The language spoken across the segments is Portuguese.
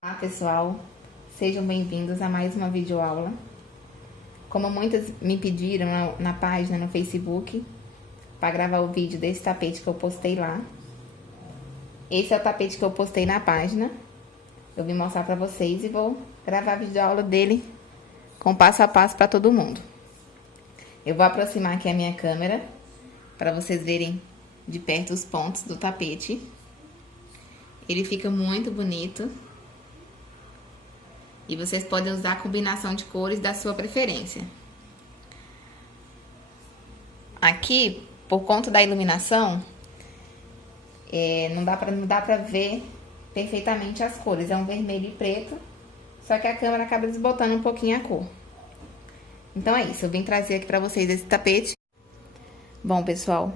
Olá pessoal, sejam bem-vindos a mais uma videoaula. Como muitas me pediram na página no Facebook para gravar o vídeo desse tapete que eu postei lá. Esse é o tapete que eu postei na página. Eu vim mostrar para vocês e vou gravar a videoaula dele com passo a passo para todo mundo. Eu vou aproximar aqui a minha câmera para vocês verem de perto os pontos do tapete. Ele fica muito bonito. E vocês podem usar a combinação de cores da sua preferência. Aqui, por conta da iluminação, não dá pra ver perfeitamente as cores. É um vermelho e preto, só que a câmera acaba desbotando um pouquinho a cor. Então é isso, eu vim trazer aqui pra vocês esse tapete. Bom, pessoal,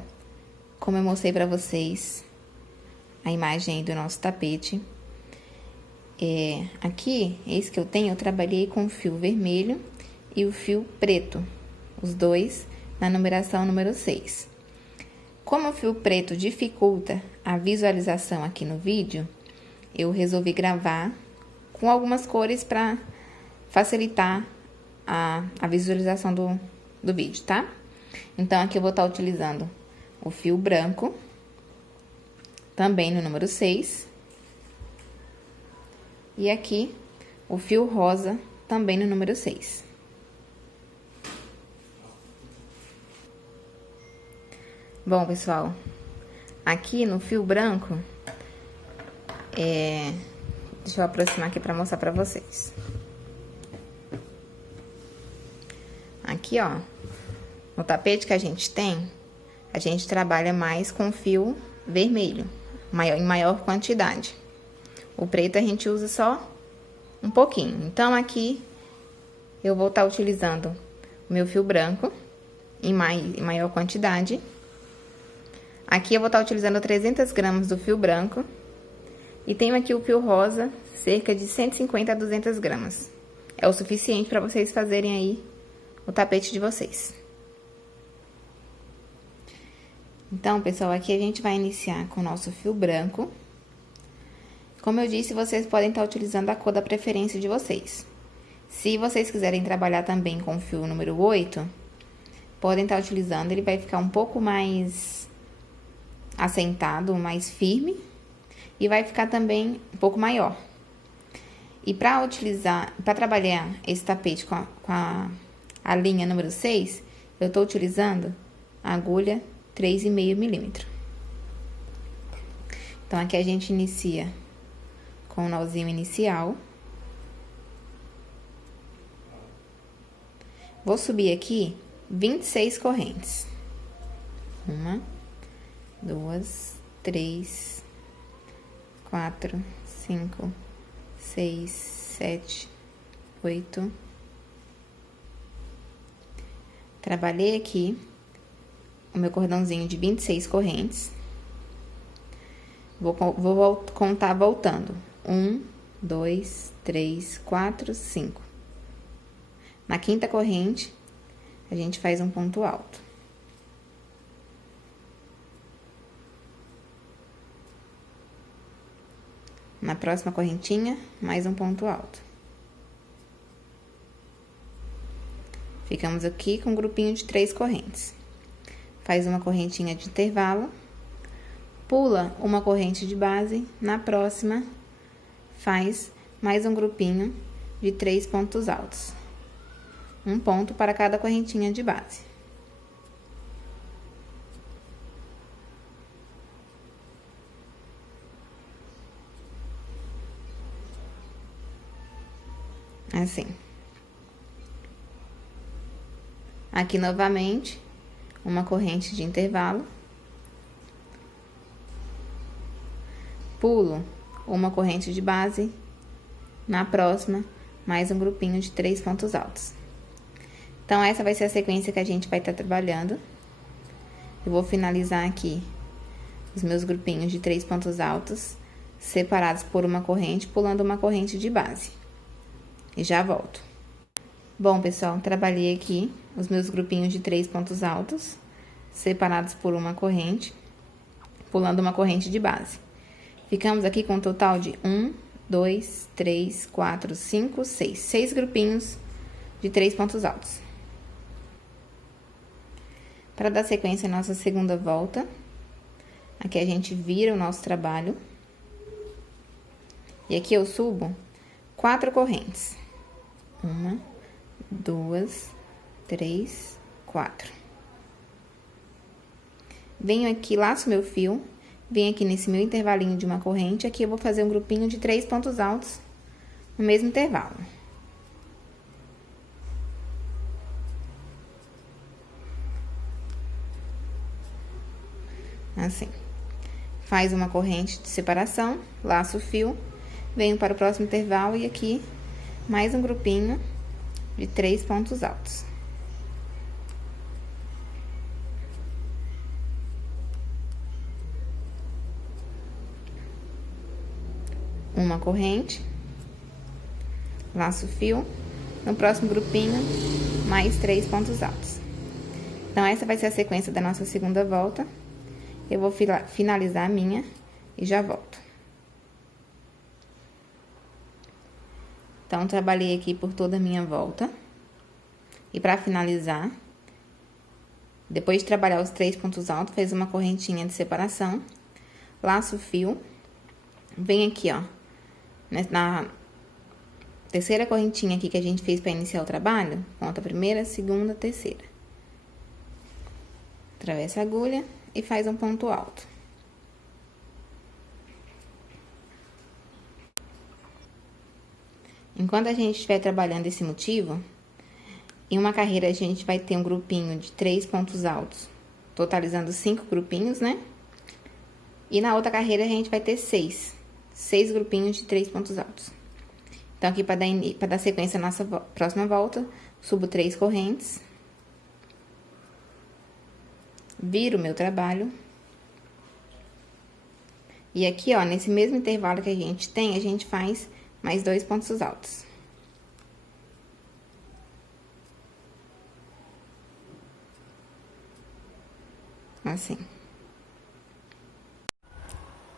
como eu mostrei pra vocês a imagem aí do nosso tapete, aqui, esse que eu tenho, eu trabalhei com o fio vermelho e o fio preto, os dois na numeração número 6. Como o fio preto dificulta a visualização aqui no vídeo, eu resolvi gravar com algumas cores para facilitar a visualização do vídeo, tá? Então, aqui eu vou estar utilizando o fio branco, também no número 6. E aqui, o fio rosa, também no número 6. Bom, pessoal, aqui no fio branco, deixa eu aproximar aqui pra mostrar pra vocês. Aqui, ó, no tapete que a gente tem, a gente trabalha mais com fio vermelho, em maior quantidade. O preto a gente usa só um pouquinho. Então, aqui eu vou estar utilizando o meu fio branco em maior quantidade. Aqui eu vou estar utilizando 300 gramas do fio branco. E tenho aqui o fio rosa, cerca de 150 a 200 gramas. É o suficiente para vocês fazerem aí o tapete de vocês. Então, pessoal, aqui a gente vai iniciar com o nosso fio branco. Como eu disse, vocês podem estar utilizando a cor da preferência de vocês. Se vocês quiserem trabalhar também com o fio número 8, podem estar utilizando, ele vai ficar um pouco mais assentado, mais firme, e vai ficar também um pouco maior. E para trabalhar esse tapete com a linha número 6, eu estou utilizando a agulha 3,5 milímetros. Então, aqui a gente inicia com o nozinho inicial. Vou subir aqui 26 correntes. 1, 2, 3, 4, 5, 6, 7, 8. Trabalhei aqui o meu cordãozinho de 26 correntes. Vou contar voltando. 1, 2, 3, 4, 5. Na quinta corrente, a gente faz um ponto alto. Na próxima correntinha, mais um ponto alto. Ficamos aqui com um grupinho de 3 correntes. Faz uma correntinha de intervalo, pula uma corrente de base, na próxima faz mais um grupinho de 3 pontos altos. Um ponto para cada correntinha de base. Assim. Aqui novamente, uma corrente de intervalo. Pulo uma corrente de base, na próxima, mais um grupinho de 3 pontos altos. Então, essa vai ser a sequência que a gente vai estar trabalhando. Eu vou finalizar aqui os meus grupinhos de 3 pontos altos, separados por uma corrente, pulando uma corrente de base. E já volto. Bom, pessoal, trabalhei aqui os meus grupinhos de 3 pontos altos, separados por uma corrente, pulando uma corrente de base. Ficamos aqui com um total de 1, 2, 3, 4, 5, 6. 6 grupinhos de 3 pontos altos. Para dar sequência à nossa segunda volta, aqui a gente vira o nosso trabalho. E aqui eu subo 4 correntes. 1, 2, 3, 4. Venho aqui, laço meu fio, venho aqui nesse meu intervalinho de uma corrente, aqui eu vou fazer um grupinho de 3 pontos altos no mesmo intervalo. Assim. Faz uma corrente de separação, laço o fio, venho para o próximo intervalo e aqui mais um grupinho de 3 pontos altos. Uma corrente, laço o fio, no próximo grupinho, mais 3 pontos altos. Então, essa vai ser a sequência da nossa segunda volta. Eu vou finalizar a minha e já volto. Então, trabalhei aqui por toda a minha volta. E para finalizar, depois de trabalhar os 3 pontos altos, fez uma correntinha de separação, laço o fio, vem aqui, ó, na terceira correntinha aqui que a gente fez para iniciar o trabalho, conta a primeira, segunda, terceira. Atravessa a agulha e faz um ponto alto. Enquanto a gente estiver trabalhando esse motivo, em uma carreira a gente vai ter um grupinho de 3 pontos altos, totalizando 5 grupinhos, né? E na outra carreira a gente vai ter 6 grupinhos de 3 pontos altos. Então, aqui para dar sequência à nossa próxima volta, subo 3 correntes. Viro o meu trabalho. E aqui, ó, nesse mesmo intervalo que a gente tem, a gente faz mais 2 pontos altos. Assim.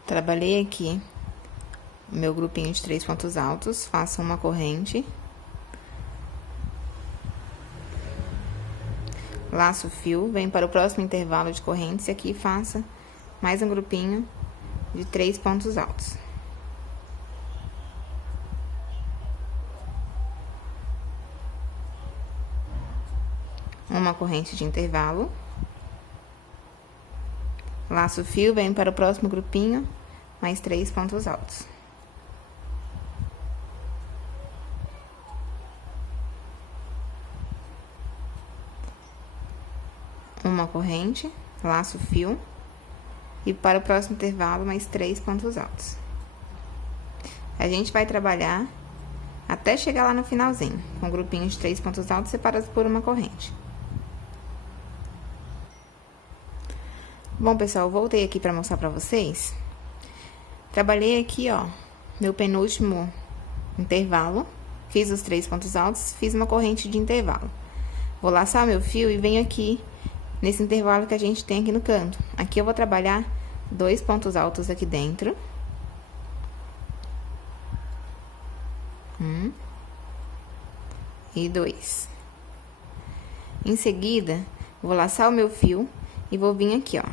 Trabalhei aqui o meu grupinho de 3 pontos altos, faço uma corrente. Laço o fio, venho para o próximo intervalo de correntes e aqui faça mais um grupinho de 3 pontos altos. Uma corrente de intervalo. Laço o fio, venho para o próximo grupinho, mais 3 pontos altos. Uma corrente, laço o fio, e para o próximo intervalo, mais 3 pontos altos. A gente vai trabalhar até chegar lá no finalzinho, com um grupinho de 3 pontos altos separados por uma corrente. Bom, pessoal, eu voltei aqui para mostrar para vocês. Trabalhei aqui, ó, meu penúltimo intervalo, fiz os 3 pontos altos, fiz uma corrente de intervalo. Vou laçar meu fio e venho aqui nesse intervalo que a gente tem aqui no canto. Aqui eu vou trabalhar 2 pontos altos aqui dentro. 1 e 2. Em seguida, vou laçar o meu fio e vou vir aqui, ó,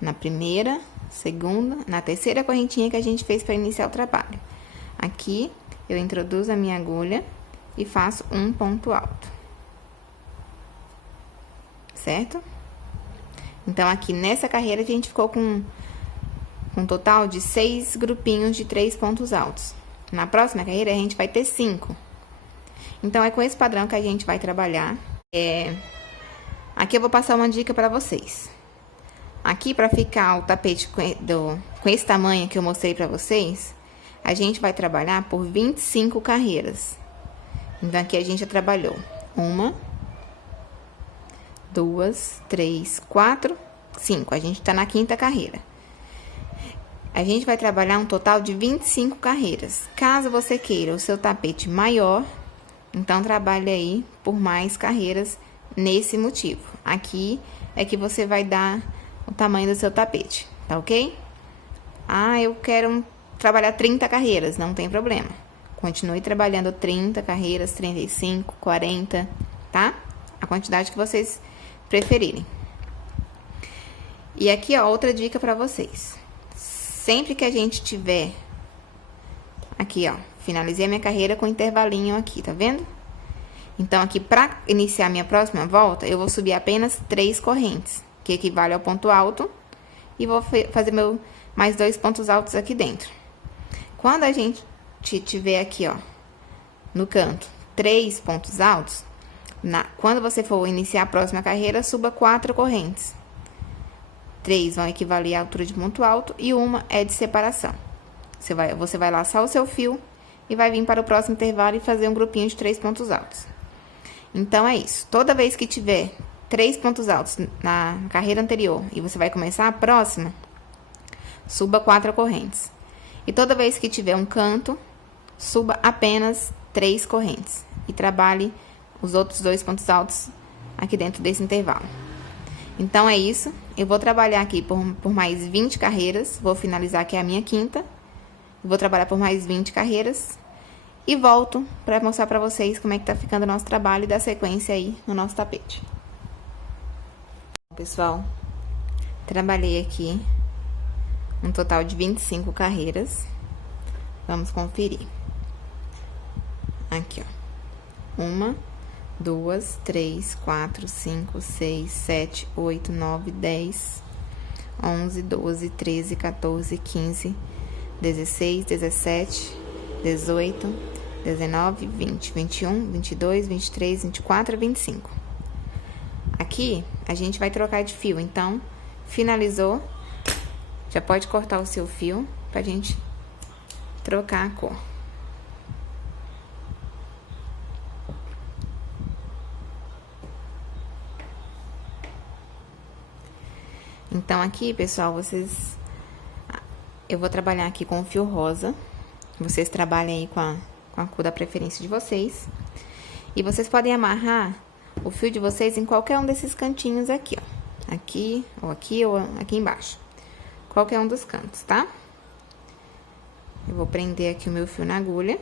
na primeira, segunda, na terceira correntinha que a gente fez para iniciar o trabalho. Aqui, eu introduzo a minha agulha e faço um ponto alto. Certo? Então, aqui nessa carreira, a gente ficou com um total de 6 grupinhos de 3 pontos altos. Na próxima carreira, a gente vai ter 5. Então, é com esse padrão que a gente vai trabalhar. Aqui eu vou passar uma dica para vocês. Aqui, para ficar o tapete com esse tamanho que eu mostrei para vocês, a gente vai trabalhar por 25 carreiras. Então, aqui a gente já trabalhou 1, 2, 3, 4, 5. A gente tá na 5ª carreira. A gente vai trabalhar um total de 25 carreiras. Caso você queira o seu tapete maior, então trabalhe aí por mais carreiras nesse motivo. Aqui é que você vai dar o tamanho do seu tapete, tá ok? Ah, eu quero trabalhar 30 carreiras, não tem problema. Continue trabalhando 30 carreiras, 35, 40, tá? A quantidade que vocês preferirem. E aqui, ó, outra dica pra vocês. Sempre que a gente tiver... Aqui, ó, finalizei a minha carreira com intervalinho aqui, tá vendo? Então, aqui, pra iniciar a minha próxima volta, eu vou subir apenas 3 correntes, que equivale ao ponto alto, e vou fazer mais 2 pontos altos aqui dentro. Quando a gente tiver aqui, ó, no canto, 3 pontos altos, quando você for iniciar a próxima carreira, suba 4 correntes. 3 vão equivaler à altura de ponto alto e uma é de separação. Você vai laçar o seu fio e vai vir para o próximo intervalo e fazer um grupinho de 3 pontos altos. Então, é isso. Toda vez que tiver 3 pontos altos na carreira anterior e você vai começar a próxima, suba 4 correntes. E toda vez que tiver um canto, suba apenas 3 correntes. E trabalhe os outros 2 pontos altos aqui dentro desse intervalo. Então, é isso. Eu vou trabalhar aqui por mais 20 carreiras. Vou finalizar aqui a minha quinta. Vou trabalhar por mais 20 carreiras. E volto para mostrar para vocês como é que tá ficando o nosso trabalho e dar sequência aí no nosso tapete. Pessoal, trabalhei aqui um total de 25 carreiras. Vamos conferir. Aqui, ó. 1, 2, 3, 4, 5, 6, 7, 8, 9, 10, 11, 12, 13, 14, 15, 16, 17, 18, 19, 20, 21, 22, 23, 24, 25. Aqui, a gente vai trocar de fio, então, finalizou, já pode cortar o seu fio pra gente trocar a cor. Então, aqui, pessoal, eu vou trabalhar aqui com o fio rosa. Vocês trabalhem aí com a cor da preferência de vocês. E vocês podem amarrar o fio de vocês em qualquer um desses cantinhos aqui, ó. Aqui, ou aqui embaixo. Qualquer um dos cantos, tá? Eu vou prender aqui o meu fio na agulha.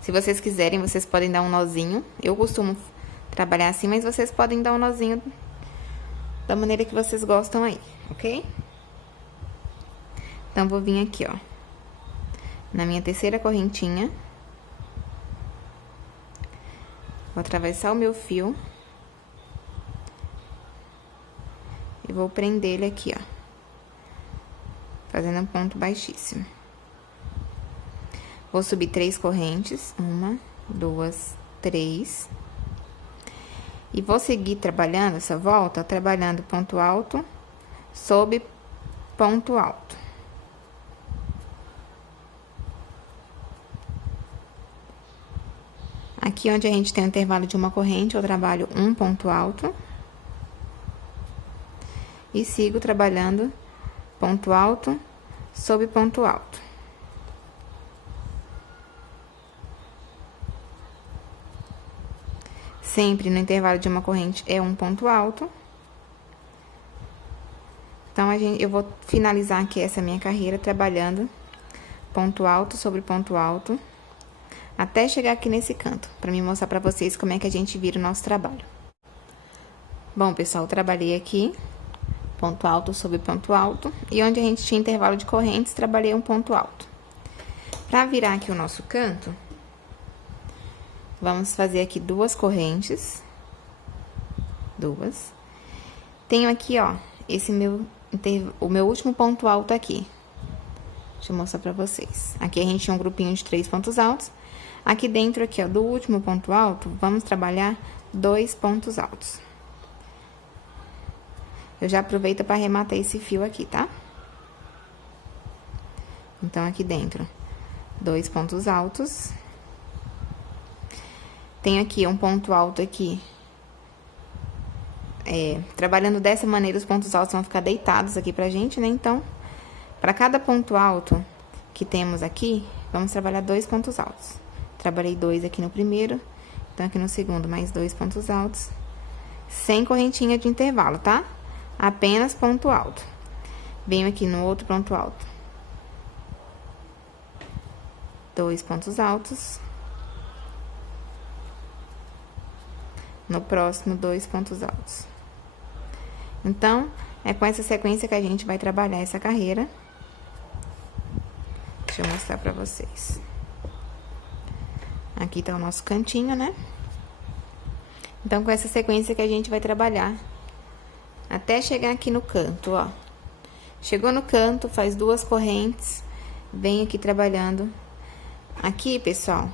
Se vocês quiserem, vocês podem dar um nozinho. Eu costumo trabalhar assim, mas vocês podem dar um nozinho da maneira que vocês gostam aí, ok? Então, vou vir aqui, ó, na minha terceira correntinha. Vou atravessar o meu fio. E vou prender ele aqui, ó, fazendo um ponto baixíssimo. Vou subir 3 correntes. 1, 2, 3. E vou seguir trabalhando essa volta, trabalhando ponto alto sobre ponto alto. Aqui onde a gente tem um intervalo de uma corrente, eu trabalho um ponto alto. E sigo trabalhando ponto alto sobre ponto alto. Sempre no intervalo de uma corrente é um ponto alto. Então, eu vou finalizar aqui essa minha carreira trabalhando ponto alto sobre ponto alto, até chegar aqui nesse canto, para me mostrar para vocês como é que a gente vira o nosso trabalho. Bom, pessoal, trabalhei aqui ponto alto sobre ponto alto, e onde a gente tinha intervalo de correntes, trabalhei um ponto alto. Para virar aqui o nosso canto, vamos fazer aqui 2 correntes. 2. Tenho aqui, ó, o meu último ponto alto aqui. Deixa eu mostrar pra vocês. Aqui a gente tinha um grupinho de 3 pontos altos. Aqui dentro, aqui, ó, do último ponto alto, vamos trabalhar 2 pontos altos. Eu já aproveito para arrematar esse fio aqui, tá? Então, aqui dentro, 2 pontos altos. Tenho aqui um ponto alto aqui. Trabalhando dessa maneira, os pontos altos vão ficar deitados aqui pra gente, né? Então, para cada ponto alto que temos aqui, vamos trabalhar 2 pontos altos. Trabalhei 2 aqui no primeiro, então aqui no segundo, mais 2 pontos altos. Sem correntinha de intervalo, tá? Apenas ponto alto. Venho aqui no outro ponto alto. 2 pontos altos. No próximo, 2 pontos altos. Então, é com essa sequência que a gente vai trabalhar essa carreira. Deixa eu mostrar pra vocês. Aqui tá o nosso cantinho, né? Então, com essa sequência que a gente vai trabalhar até chegar aqui no canto, ó. Chegou no canto, faz 2 correntes, vem aqui trabalhando. Aqui, pessoal,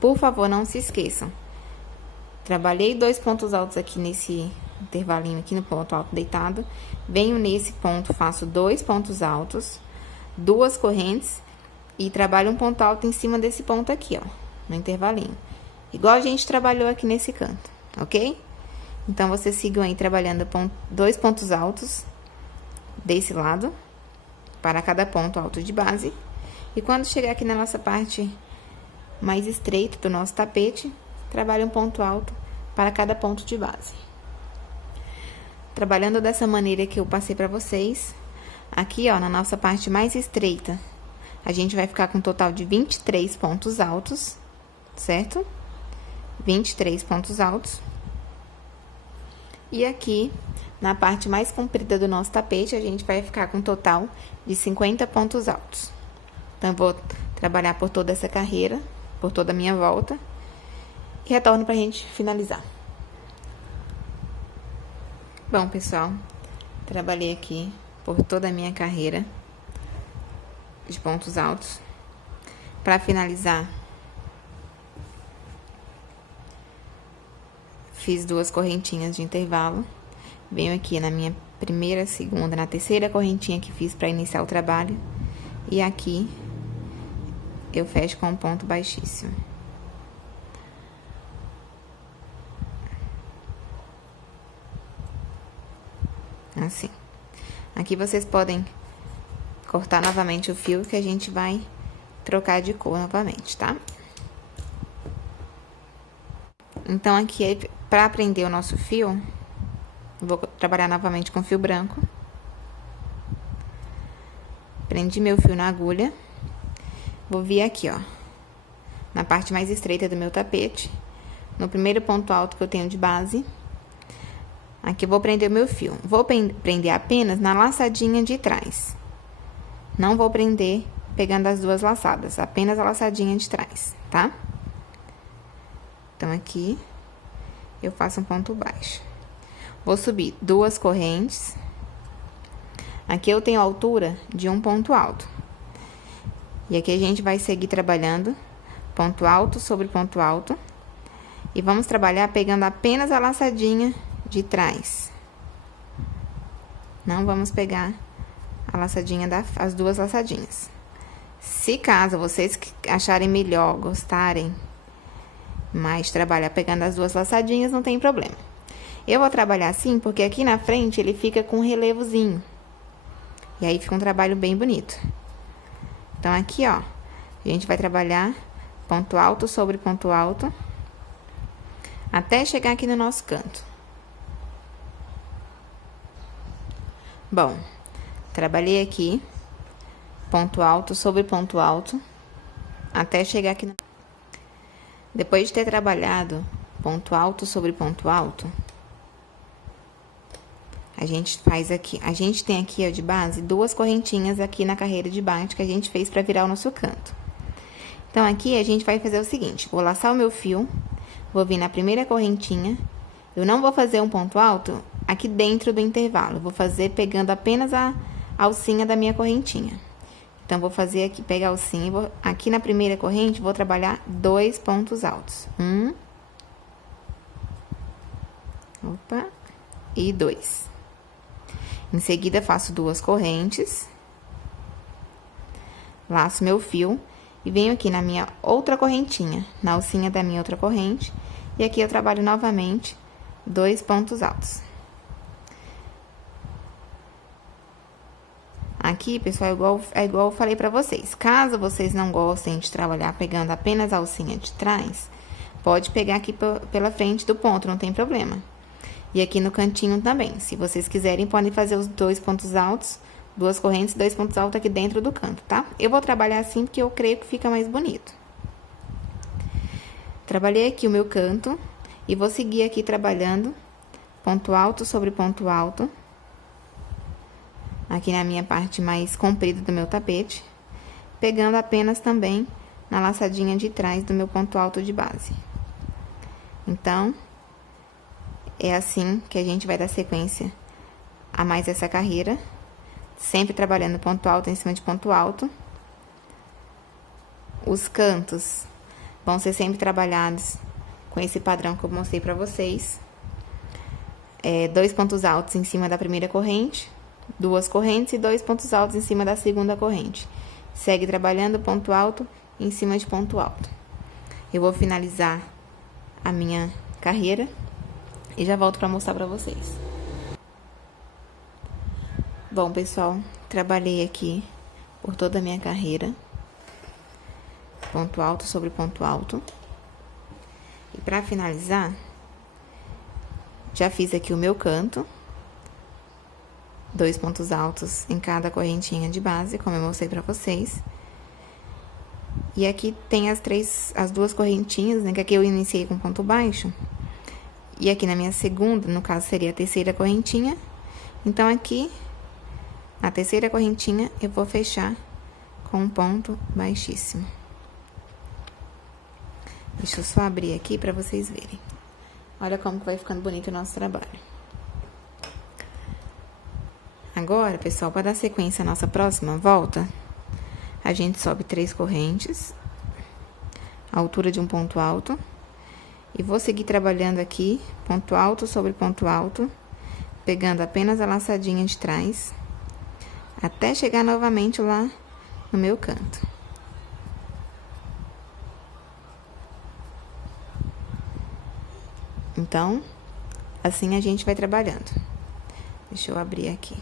por favor, não se esqueçam. Trabalhei 2 pontos altos aqui nesse intervalinho aqui no ponto alto deitado. Venho nesse ponto, faço 2 pontos altos, 2 correntes e trabalho um ponto alto em cima desse ponto aqui, ó, no intervalinho. Igual a gente trabalhou aqui nesse canto, ok? Então, vocês sigam aí trabalhando 2 pontos altos desse lado, para cada ponto alto de base. E quando chegar aqui na nossa parte mais estreita do nosso tapete, trabalhe um ponto alto para cada ponto de base. Trabalhando dessa maneira que eu passei para vocês, aqui, ó, na nossa parte mais estreita, a gente vai ficar com um total de 23 pontos altos, certo? 23 pontos altos. E aqui, na parte mais comprida do nosso tapete, a gente vai ficar com um total de 50 pontos altos. Então, eu vou trabalhar por toda essa carreira, por toda a minha volta. E retorno pra gente finalizar. Bom, pessoal, trabalhei aqui por toda a minha carreira de pontos altos. Pra finalizar, fiz 2 correntinhas de intervalo. Venho aqui na minha primeira, segunda, na terceira correntinha que fiz pra iniciar o trabalho. E aqui, eu fecho com um ponto baixíssimo. Assim. Aqui vocês podem cortar novamente o fio que a gente vai trocar de cor novamente, tá? Então, aqui, pra prender o nosso fio, vou trabalhar novamente com fio branco. Prendi meu fio na agulha. Vou vir aqui, ó, na parte mais estreita do meu tapete, no primeiro ponto alto que eu tenho de base. Aqui eu vou prender o meu fio. Vou prender apenas na laçadinha de trás. Não vou prender pegando as 2 laçadas, apenas a laçadinha de trás, tá? Então, aqui, eu faço um ponto baixo. Vou subir 2 correntes. Aqui eu tenho a altura de um ponto alto. E aqui a gente vai seguir trabalhando ponto alto sobre ponto alto. E vamos trabalhar pegando apenas a laçadinha de trás. Não vamos pegar a laçadinha as 2 laçadinhas. Se caso vocês acharem melhor, gostarem mais trabalhar pegando as 2 laçadinhas, não tem problema. Eu vou trabalhar assim porque aqui na frente ele fica com um relevozinho. E aí fica um trabalho bem bonito. Então, aqui, ó, a gente vai trabalhar ponto alto sobre ponto alto, até chegar aqui no nosso canto. Bom, trabalhei aqui, ponto alto sobre ponto alto, até chegar aqui. Depois de ter trabalhado ponto alto sobre ponto alto, a gente faz aqui, a gente tem aqui, ó, de base, 2 correntinhas aqui na carreira de baixo que a gente fez pra virar o nosso canto. Então, aqui a gente vai fazer o seguinte, vou laçar o meu fio, vou vir na primeira correntinha, eu não vou fazer um ponto alto aqui dentro do intervalo, vou fazer pegando apenas a alcinha da minha correntinha. Então, vou fazer aqui, pegar a alcinha, vou, aqui na primeira corrente, vou trabalhar 2 pontos altos. 1. Opa. E 2. Em seguida, faço 2 correntes. Laço meu fio e venho aqui na minha outra correntinha, na alcinha da minha outra corrente. E aqui eu trabalho novamente 2 pontos altos. Aqui, pessoal, é igual eu falei pra vocês. Caso vocês não gostem de trabalhar pegando apenas a alcinha de trás, pode pegar aqui pela frente do ponto, não tem problema. E aqui no cantinho também. Se vocês quiserem, podem fazer os 2 pontos altos 2 correntes e 2 pontos altos aqui dentro do canto, tá? Eu vou trabalhar assim porque eu creio que fica mais bonito. Trabalhei aqui o meu canto e vou seguir aqui trabalhando ponto alto sobre ponto alto, aqui na minha parte mais comprida do meu tapete, pegando apenas também na laçadinha de trás do meu ponto alto de base. Então, é assim que a gente vai dar sequência a mais essa carreira, sempre trabalhando ponto alto em cima de ponto alto. Os cantos vão ser sempre trabalhados com esse padrão que eu mostrei pra vocês. 2 pontos altos em cima da primeira corrente, 2 correntes e 2 pontos altos em cima da segunda corrente. Segue trabalhando ponto alto em cima de ponto alto. Eu vou finalizar a minha carreira e já volto pra mostrar pra vocês. Bom, pessoal, trabalhei aqui por toda a minha carreira, ponto alto sobre ponto alto. E pra finalizar, já fiz aqui o meu canto, 2 pontos altos em cada correntinha de base, como eu mostrei pra vocês. E aqui tem as 2 correntinhas, né, que aqui eu iniciei com ponto baixo. E aqui na minha segunda, no caso, seria a terceira correntinha. Então, aqui, na terceira correntinha, eu vou fechar com um ponto baixíssimo. Deixa eu só abrir aqui pra vocês verem. Olha como que vai ficando bonito o nosso trabalho. Agora, pessoal, para dar sequência à nossa próxima volta, a gente sobe 3 correntes, a altura de um ponto alto, e vou seguir trabalhando aqui, ponto alto sobre ponto alto, pegando apenas a laçadinha de trás, até chegar novamente lá no meu canto. Então, assim a gente vai trabalhando. Deixa eu abrir aqui.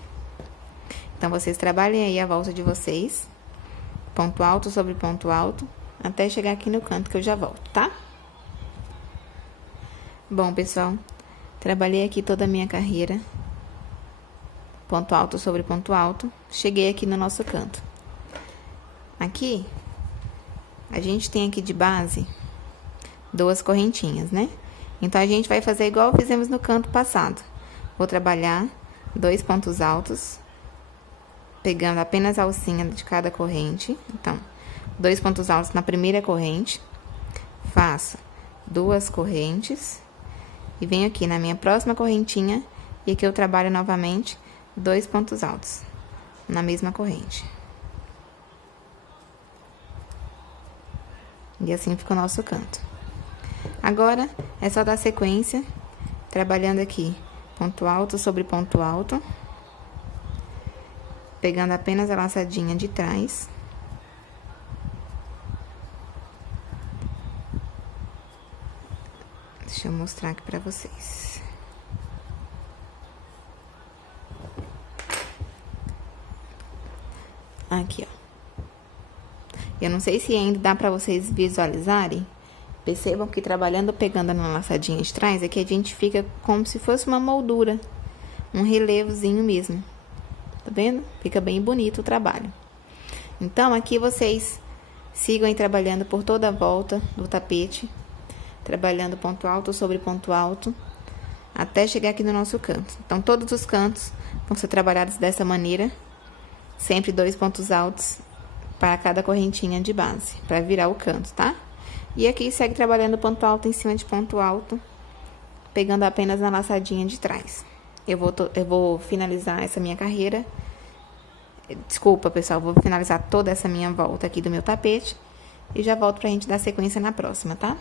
Então, vocês trabalhem aí a volta de vocês, ponto alto sobre ponto alto, até chegar aqui no canto que eu já volto, tá? Bom, pessoal, trabalhei aqui toda a minha carreira, ponto alto sobre ponto alto, cheguei aqui no nosso canto. Aqui, a gente tem aqui de base 2 correntinhas, né? Então, a gente vai fazer igual fizemos no canto passado. Vou trabalhar 2 pontos altos, pegando apenas a alcinha de cada corrente. Então, 2 pontos altos na primeira corrente, faço 2 correntes e venho aqui na minha próxima correntinha e aqui eu trabalho novamente 2 pontos altos na mesma corrente. E assim fica o nosso canto. Agora, é só dar sequência, trabalhando aqui ponto alto sobre ponto alto, pegando apenas a laçadinha de trás. Deixa eu mostrar aqui pra vocês. Aqui, ó. Eu não sei se ainda dá pra vocês visualizarem. Percebam que trabalhando, pegando na laçadinha de trás, aqui a gente fica como se fosse uma moldura, um relevozinho mesmo. Tá vendo? Fica bem bonito o trabalho. Então, aqui vocês sigam aí trabalhando por toda a volta do tapete, trabalhando ponto alto sobre ponto alto, até chegar aqui no nosso canto. Então, todos os cantos vão ser trabalhados dessa maneira, sempre 2 pontos altos para cada correntinha de base, para virar o canto, tá? E aqui segue trabalhando ponto alto em cima de ponto alto, pegando apenas na laçadinha de trás. Eu vou finalizar essa minha carreira. Desculpa, pessoal, vou finalizar toda essa minha volta aqui do meu tapete e já volto pra gente dar sequência na próxima, tá?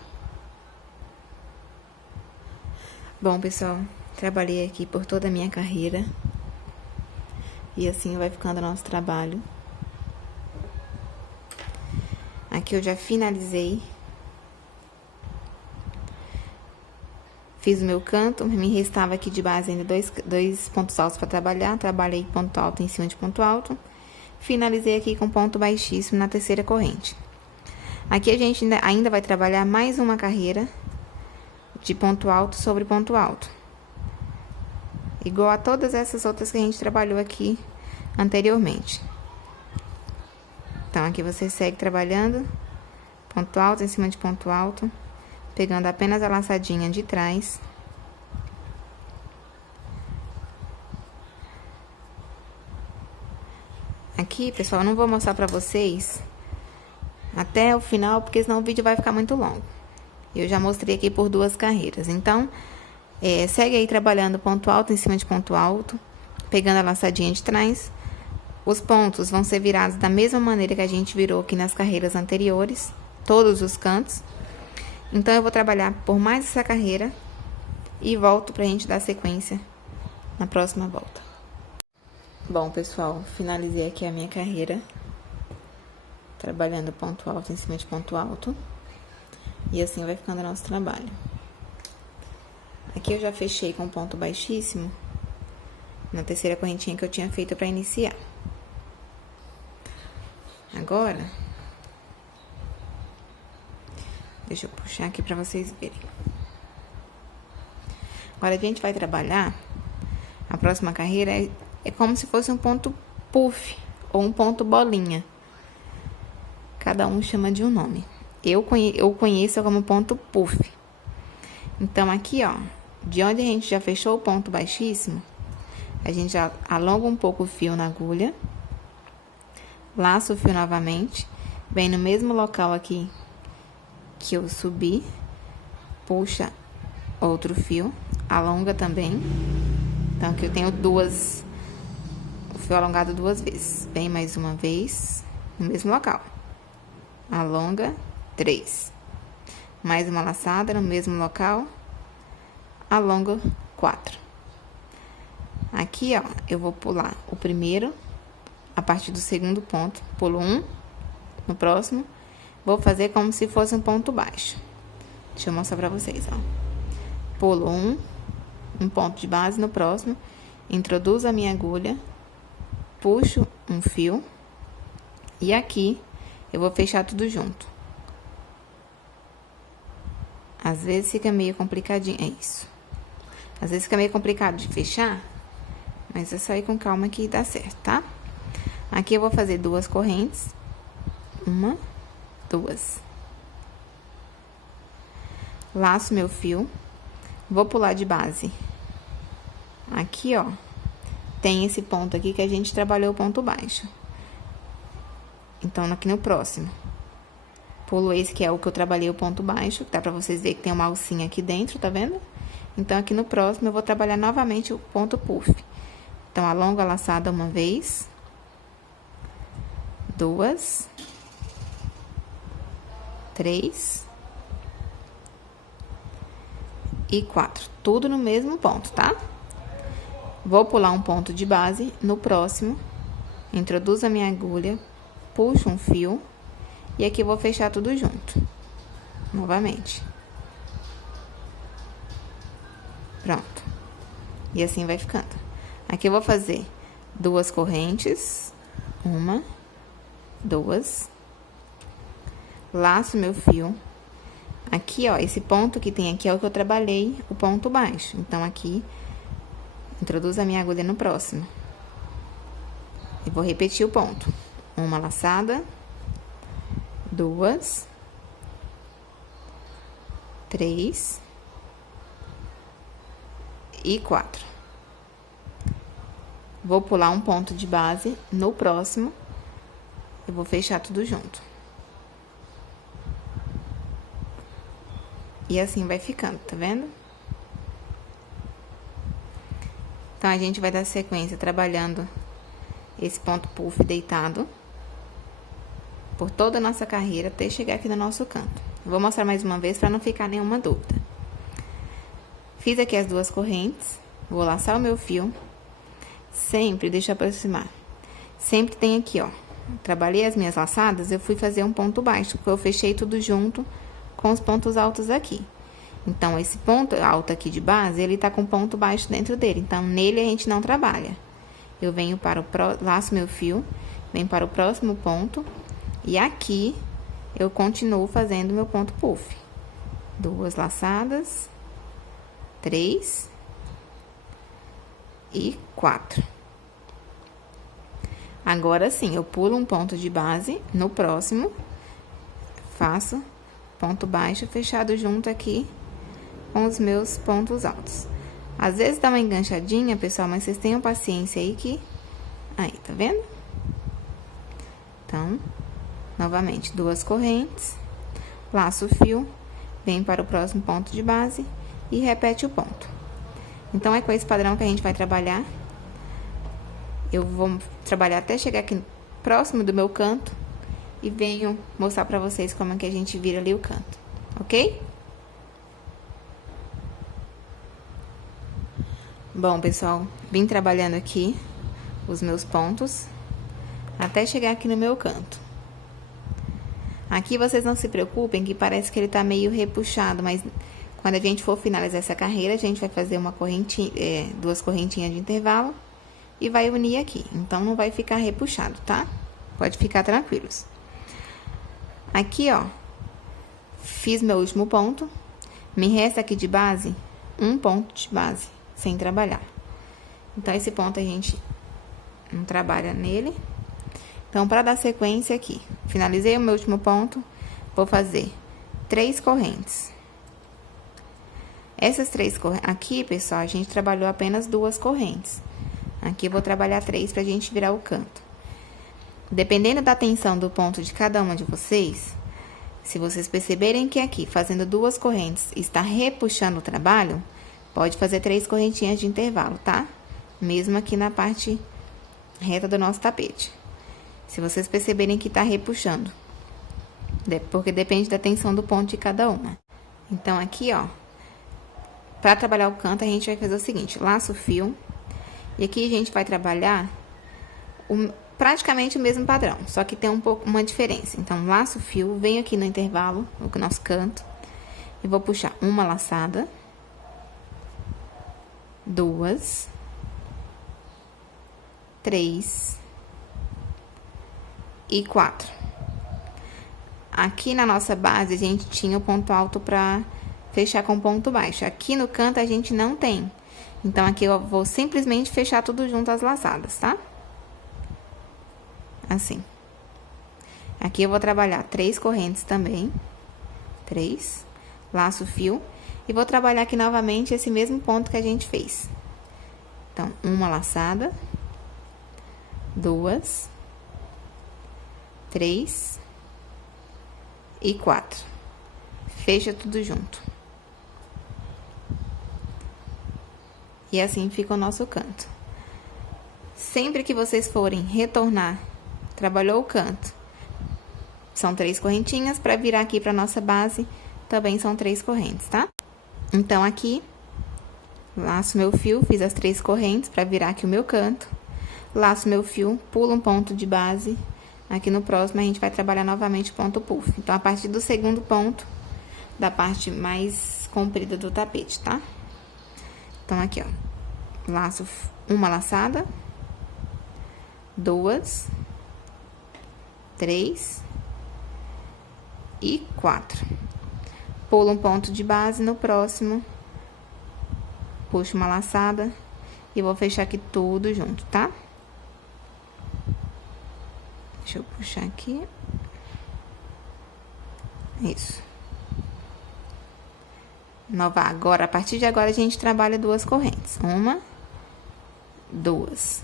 Bom, pessoal, trabalhei aqui por toda a minha carreira e assim vai ficando o nosso trabalho. Aqui eu já finalizei. Fiz o meu canto, me restava aqui de base ainda 2 pontos altos para trabalhar. Trabalhei ponto alto em cima de ponto alto. Finalizei aqui com ponto baixíssimo na terceira corrente. Aqui a gente ainda vai trabalhar mais uma carreira de ponto alto sobre ponto alto. Igual a todas essas outras que a gente trabalhou aqui anteriormente. Então, aqui você segue trabalhando ponto alto em cima de ponto alto, pegando apenas a laçadinha de trás. Aqui, pessoal, eu não vou mostrar pra vocês até o final, porque senão o vídeo vai ficar muito longo. Eu já mostrei aqui por 2 carreiras. Então, segue aí trabalhando ponto alto em cima de ponto alto, pegando a laçadinha de trás. Os pontos vão ser virados da mesma maneira que a gente virou aqui nas carreiras anteriores, todos os cantos. Então, eu vou trabalhar por mais essa carreira e volto pra gente dar sequência na próxima volta. Bom, pessoal, finalizei aqui a minha carreira, trabalhando ponto alto em cima de ponto alto. E assim vai ficando o nosso trabalho. Aqui eu já fechei com ponto baixíssimo na terceira correntinha que eu tinha feito para iniciar. Agora, deixa eu puxar aqui para vocês verem. Agora a gente vai trabalhar, a próxima carreira é como se fosse um ponto puff ou um ponto bolinha. Cada um chama de um nome. Eu conheço como ponto puff. Então, aqui, ó, de onde a gente já fechou o ponto baixíssimo, a gente já alonga um pouco o fio na agulha, laço o fio novamente, vem no mesmo local aqui que eu subi, puxa outro fio, alonga também. Então, aqui eu tenho o fio alongado 2 vezes. Vem mais uma vez no mesmo local. Alonga 3. Mais uma laçada no mesmo local. Alonga 4. Aqui, ó, eu vou pular o primeiro, a partir do segundo ponto, pulo 1, no próximo, vou fazer como se fosse um ponto baixo. Deixa eu mostrar pra vocês, ó. Pulo 1 ponto de base, no próximo, introduzo a minha agulha, puxo um fio, e aqui eu vou fechar tudo junto. Às vezes fica meio complicadinho, é isso. Às vezes fica meio complicado de fechar, mas é só ir com calma que dá certo, tá? Aqui eu vou fazer 2 correntes. 1, 2. Laço meu fio. Vou pular de base. Aqui, ó, tem esse ponto aqui que a gente trabalhou o ponto baixo. Então, aqui no próximo, pulo esse que é o que eu trabalhei o ponto baixo, que dá pra vocês verem que tem uma alcinha aqui dentro, tá vendo? Então, aqui no próximo, eu vou trabalhar novamente o ponto puff. Então, alongo a laçada uma vez, 2, 3 e 4. Tudo no mesmo ponto, tá? Vou pular um ponto de base. No próximo, introduzo a minha agulha, puxo um fio e aqui eu vou fechar tudo junto. Novamente. Pronto. E assim vai ficando. Aqui eu vou fazer 2 correntes. 1, 2. Laço meu fio. Aqui, ó, esse ponto que tem aqui é o que eu trabalhei, o ponto baixo. Então, aqui, introduzo a minha agulha no próximo. E vou repetir o ponto. 1 laçada, 2, 3 e 4. Vou pular um ponto de base. No próximo, eu vou fechar tudo junto. E assim vai ficando, tá vendo? Então, a gente vai dar sequência trabalhando esse ponto puff deitado por toda a nossa carreira até chegar aqui no nosso canto. Vou mostrar mais uma vez para não ficar nenhuma dúvida. Fiz aqui as 2 correntes, vou laçar o meu fio, sempre, deixa eu aproximar, sempre tem aqui, ó, trabalhei as minhas laçadas, eu fui fazer um ponto baixo, porque eu fechei tudo junto com os pontos altos aqui. Então, esse ponto alto aqui de base, ele tá com ponto baixo dentro dele, então, nele a gente não trabalha. Eu venho para o laço meu fio, venho para o próximo ponto, e aqui eu continuo fazendo meu ponto puff. 2 laçadas, 3 e 4. Agora sim, eu pulo um ponto de base, no próximo, faço ponto baixo fechado junto aqui com os meus pontos altos. Às vezes dá uma enganchadinha, pessoal, mas vocês tenham paciência aí que... Aí, tá vendo? Então, novamente, 2 correntes, laço o fio, vem para o próximo ponto de base e repete o ponto. Então, é com esse padrão que a gente vai trabalhar. Eu vou trabalhar até chegar aqui próximo do meu canto e venho mostrar pra vocês como é que a gente vira ali o canto, ok? Bom, pessoal, vim trabalhando aqui os meus pontos até chegar aqui no meu canto. Aqui vocês não se preocupem que parece que ele tá meio repuxado, mas quando a gente for finalizar essa carreira, a gente vai fazer uma correntinha, 2 correntinhas de intervalo e vai unir aqui. Então, não vai ficar repuxado, tá? Pode ficar tranquilos. Aqui, ó, fiz meu último ponto. Me resta aqui de base, um ponto de base, sem trabalhar. Então, esse ponto a gente não trabalha nele. Então, para dar sequência aqui, finalizei o meu último ponto, vou fazer 3 correntes. Essas 3 correntes... Aqui, pessoal, a gente trabalhou apenas 2 correntes. Aqui eu vou trabalhar 3 pra gente virar o canto. Dependendo da tensão do ponto de cada uma de vocês, se vocês perceberem que aqui, fazendo 2 correntes, está repuxando o trabalho, pode fazer 3 correntinhas de intervalo, tá? Mesmo aqui na parte reta do nosso tapete. Se vocês perceberem que tá repuxando, porque depende da tensão do ponto de cada uma. Então, aqui, ó, pra trabalhar o canto, a gente vai fazer o seguinte, laço o fio, e aqui a gente vai trabalhar praticamente o mesmo padrão, só que tem uma diferença. Então, laço o fio, venho aqui no intervalo, no nosso canto, e vou puxar uma laçada, 2, 3 e 4. Aqui na nossa base, a gente tinha o ponto alto pra fechar com ponto baixo. Aqui no canto, a gente não tem. Então, aqui eu vou simplesmente fechar tudo junto as laçadas, tá? Assim. Aqui eu vou trabalhar 3 correntes também. 3. Laço o fio. E vou trabalhar aqui novamente esse mesmo ponto que a gente fez. Então, uma laçada. 2. 3. E 4. Fecha tudo junto. E assim fica o nosso canto. Sempre que vocês forem retornar, trabalhou o canto, são 3 correntinhas, para virar aqui para nossa base, também são 3 correntes, tá? Então, aqui, laço meu fio, fiz as 3 correntes para virar aqui o meu canto, laço meu fio, pulo um ponto de base, aqui no próximo a gente vai trabalhar novamente o ponto puff. Então, a partir do segundo ponto, da parte mais comprida do tapete, tá? Então, aqui, ó, laço uma laçada, 2, 3 e 4. Pulo um ponto de base, no próximo, puxo uma laçada e vou fechar aqui tudo junto, tá? Deixa eu puxar aqui. Isso. Agora, a partir de agora, a gente trabalha 2 correntes. 1, 2.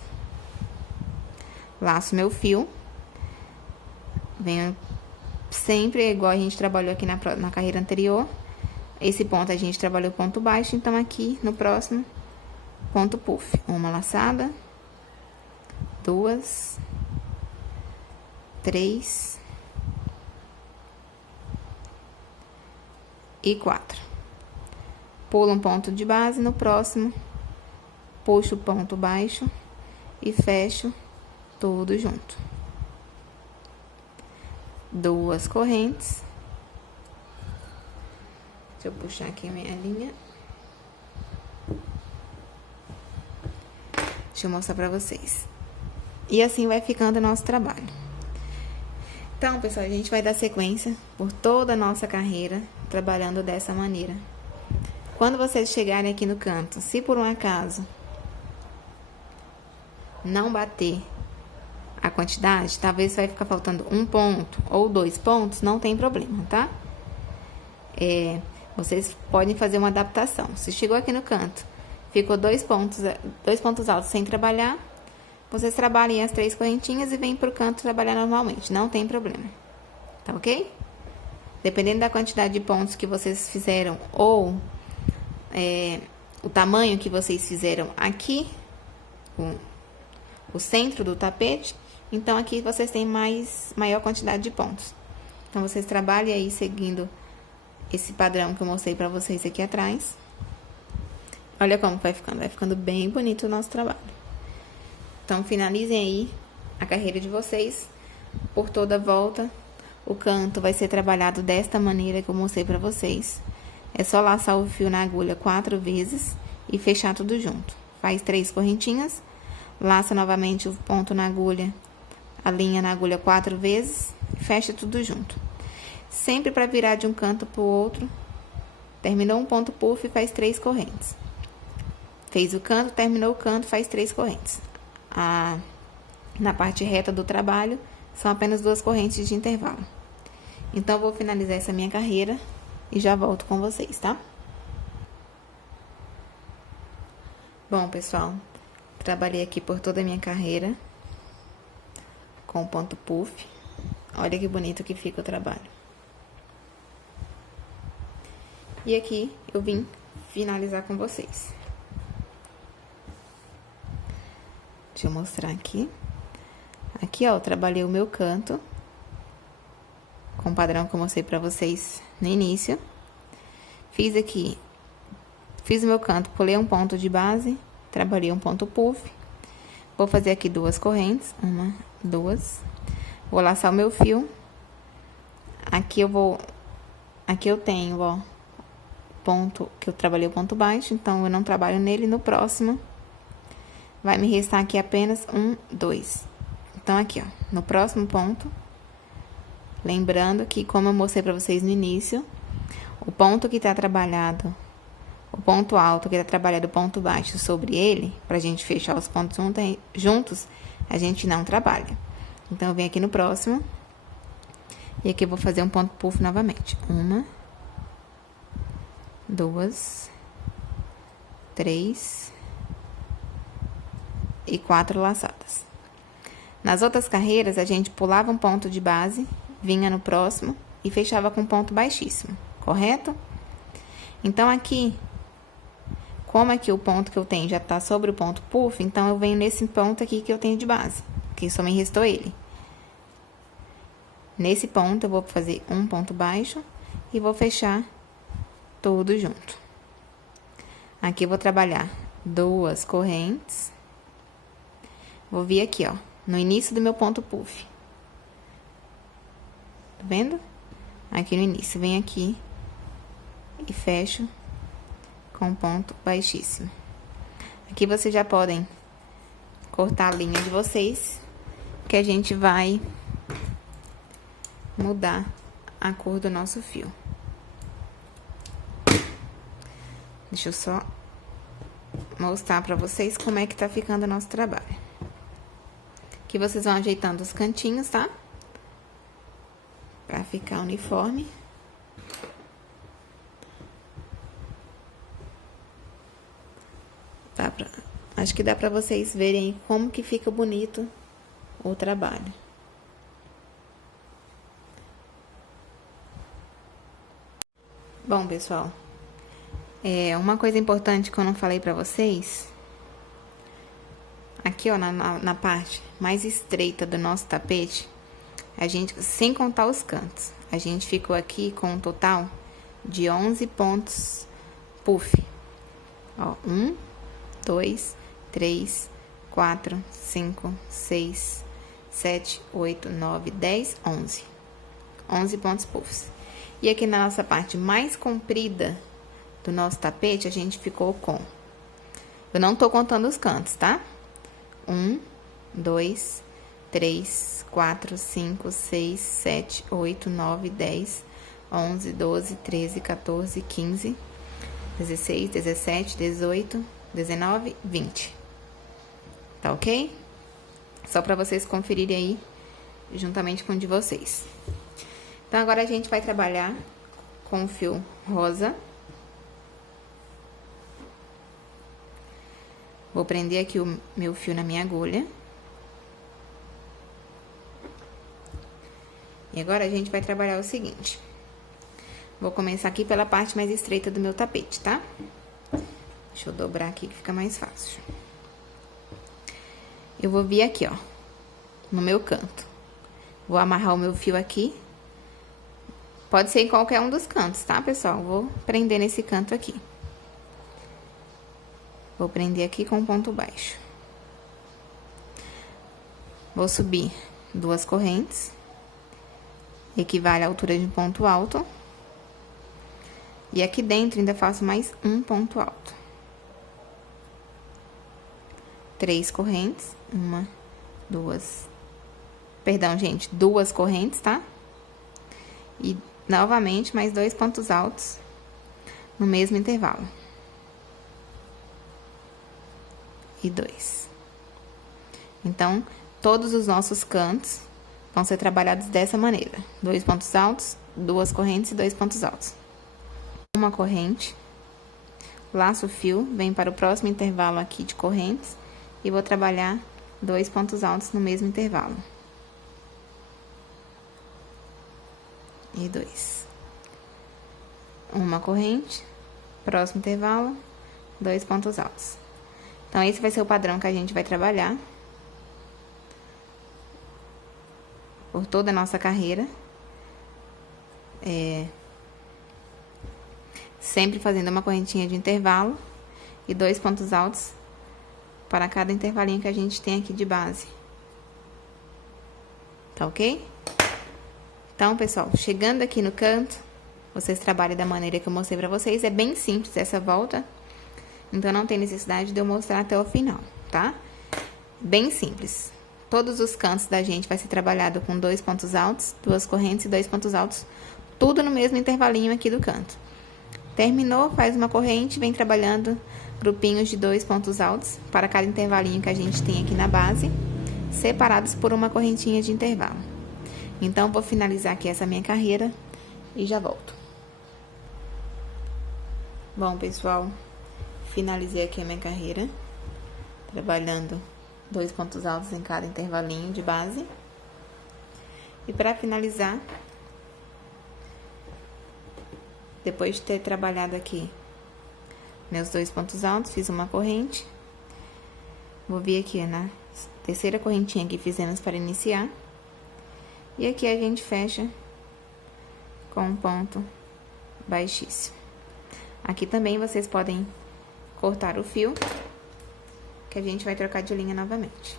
Laço meu fio. Venho sempre igual a gente trabalhou aqui na carreira anterior. Esse ponto a gente trabalhou ponto baixo, então aqui no próximo, ponto puff. Uma laçada, 2, 3 e 4. Pulo um ponto de base, no próximo, puxo o ponto baixo e fecho tudo junto. 2 correntes. Deixa eu puxar aqui a minha linha. Deixa eu mostrar pra vocês. E assim vai ficando o nosso trabalho. Então, pessoal, a gente vai dar sequência por toda a nossa carreira, trabalhando dessa maneira. Quando vocês chegarem aqui no canto, se por um acaso não bater a quantidade, talvez vai ficar faltando 1 ponto ou 2 pontos, não tem problema, tá? Vocês podem fazer uma adaptação. Se chegou aqui no canto, ficou 2 pontos altos sem trabalhar, vocês trabalhem as 3 correntinhas e vêm pro canto trabalhar normalmente, não tem problema, tá ok? Dependendo da quantidade de pontos que vocês fizeram ou o tamanho que vocês fizeram aqui, o centro do tapete, então aqui vocês têm maior quantidade de pontos. Então, vocês trabalhem aí seguindo esse padrão que eu mostrei pra vocês aqui atrás. Olha como vai ficando bem bonito o nosso trabalho. Então, finalizem aí a carreira de vocês por toda a volta. O canto vai ser trabalhado desta maneira que eu mostrei pra vocês. É só laçar o fio na agulha 4 vezes e fechar tudo junto. Faz 3 correntinhas, laça novamente o ponto na agulha, a linha na agulha 4 vezes e fecha tudo junto. Sempre para virar de um canto pro outro, terminou um ponto puff e faz 3 correntes. Fez o canto, terminou o canto, faz 3 correntes. Na parte reta do trabalho, são apenas 2 correntes de intervalo. Então, eu vou finalizar essa minha carreira e já volto com vocês, tá? Bom, pessoal, trabalhei aqui por toda a minha carreira com ponto puff. Olha que bonito que fica o trabalho. E aqui eu vim finalizar com vocês. Deixa eu mostrar aqui. Aqui, ó, eu trabalhei o meu canto com o padrão que eu mostrei pra vocês no início. Fiz o meu canto, pulei um ponto de base, trabalhei um ponto puff. Vou fazer aqui 2 correntes, 1, 2. Vou laçar o meu fio. Aqui eu tenho, ó, ponto que eu trabalhei o ponto baixo, então eu não trabalho nele. No próximo vai me restar aqui apenas 1, 2. Então, aqui, ó, no próximo ponto, lembrando que, como eu mostrei pra vocês no início, o ponto que tá trabalhado, o ponto alto que tá trabalhado, o ponto baixo sobre ele, pra gente fechar os pontos juntos, a gente não trabalha. Então, eu venho aqui no próximo, e aqui eu vou fazer um ponto puff novamente. 1, 2, 3 e 4 laçadas. Nas outras carreiras, a gente pulava um ponto de base, vinha no próximo e fechava com um ponto baixíssimo, correto? Então, aqui, como aqui o ponto que eu tenho já tá sobre o ponto puff, então eu venho nesse ponto aqui que eu tenho de base, que só me restou ele. Nesse ponto, eu vou fazer um ponto baixo e vou fechar tudo junto. Aqui eu vou trabalhar 2 correntes. Vou vir aqui, ó, no início do meu ponto puff. Tá vendo? Aqui no início, venho aqui e fecho com um ponto baixíssimo. Aqui vocês já podem cortar a linha de vocês, que a gente vai mudar a cor do nosso fio. Deixa eu só mostrar pra vocês como é que tá ficando o nosso trabalho. Aqui vocês vão ajeitando os cantinhos, tá? Pra ficar uniforme. Acho que dá pra vocês verem como que fica bonito o trabalho. Bom, pessoal, uma coisa importante que eu não falei pra vocês, aqui, ó, na parte mais estreita do nosso tapete, a gente, sem contar os cantos, a gente ficou aqui com um total de 11 pontos puff. Ó, 1, 2, 3, 4, 5, 6, 7, 8, 9, 10, 11. 11 pontos puffs. E aqui na nossa parte mais comprida do nosso tapete, a gente ficou com... Eu não tô contando os cantos, tá? 1, 2, 3, 4, 5, 6, 7, 8, 9, 10, 11, 12, 13, 14, 15, 16, 17, 18, 19, 20. Tá ok? Só para vocês conferirem aí, juntamente com o de vocês. Então, agora a gente vai trabalhar com o fio rosa. Vou prender aqui o meu fio na minha agulha. E agora a gente vai trabalhar o seguinte. Vou começar aqui pela parte mais estreita do meu tapete, tá? Deixa eu dobrar aqui que fica mais fácil. Eu vou vir aqui, ó, no meu canto. Vou amarrar o meu fio aqui. Pode ser em qualquer um dos cantos, tá, pessoal? Vou prender nesse canto aqui. Vou prender aqui com ponto baixo. Vou subir 2 correntes. Equivale à altura de um ponto alto. E aqui dentro ainda faço mais um ponto alto. 3 correntes. 1, 2. Perdão, gente, 2 correntes, tá? E novamente mais 2 pontos altos no mesmo intervalo. E 2. Então, todos os nossos cantos vão ser trabalhados dessa maneira. 2 pontos altos, 2 correntes e 2 pontos altos. Uma corrente, laço o fio, venho para o próximo intervalo aqui de correntes e vou trabalhar 2 pontos altos no mesmo intervalo. E 2. Uma corrente, próximo intervalo, 2 pontos altos. Então, esse vai ser o padrão que a gente vai trabalhar por toda a nossa carreira. Sempre fazendo uma correntinha de intervalo e 2 pontos altos para cada intervalinho que a gente tem aqui de base. Tá ok? Então, pessoal, chegando aqui no canto, vocês trabalham da maneira que eu mostrei pra vocês. É bem simples essa volta, então não tem necessidade de eu mostrar até o final, tá? Bem simples. Todos os cantos da gente vai ser trabalhado com 2 pontos altos, 2 correntes e 2 pontos altos, tudo no mesmo intervalinho aqui do canto. Terminou, faz uma corrente, vem trabalhando grupinhos de 2 pontos altos para cada intervalinho que a gente tem aqui na base, separados por uma correntinha de intervalo. Então, vou finalizar aqui essa minha carreira e já volto. Bom, pessoal, finalizei aqui a minha carreira, trabalhando 2 pontos altos em cada intervalinho de base. E para finalizar, depois de ter trabalhado aqui meus 2 pontos altos, fiz uma corrente. Vou vir aqui na terceira correntinha que fizemos para iniciar. E aqui a gente fecha com um ponto baixíssimo. Aqui também vocês podem cortar o fio, que a gente vai trocar de linha novamente.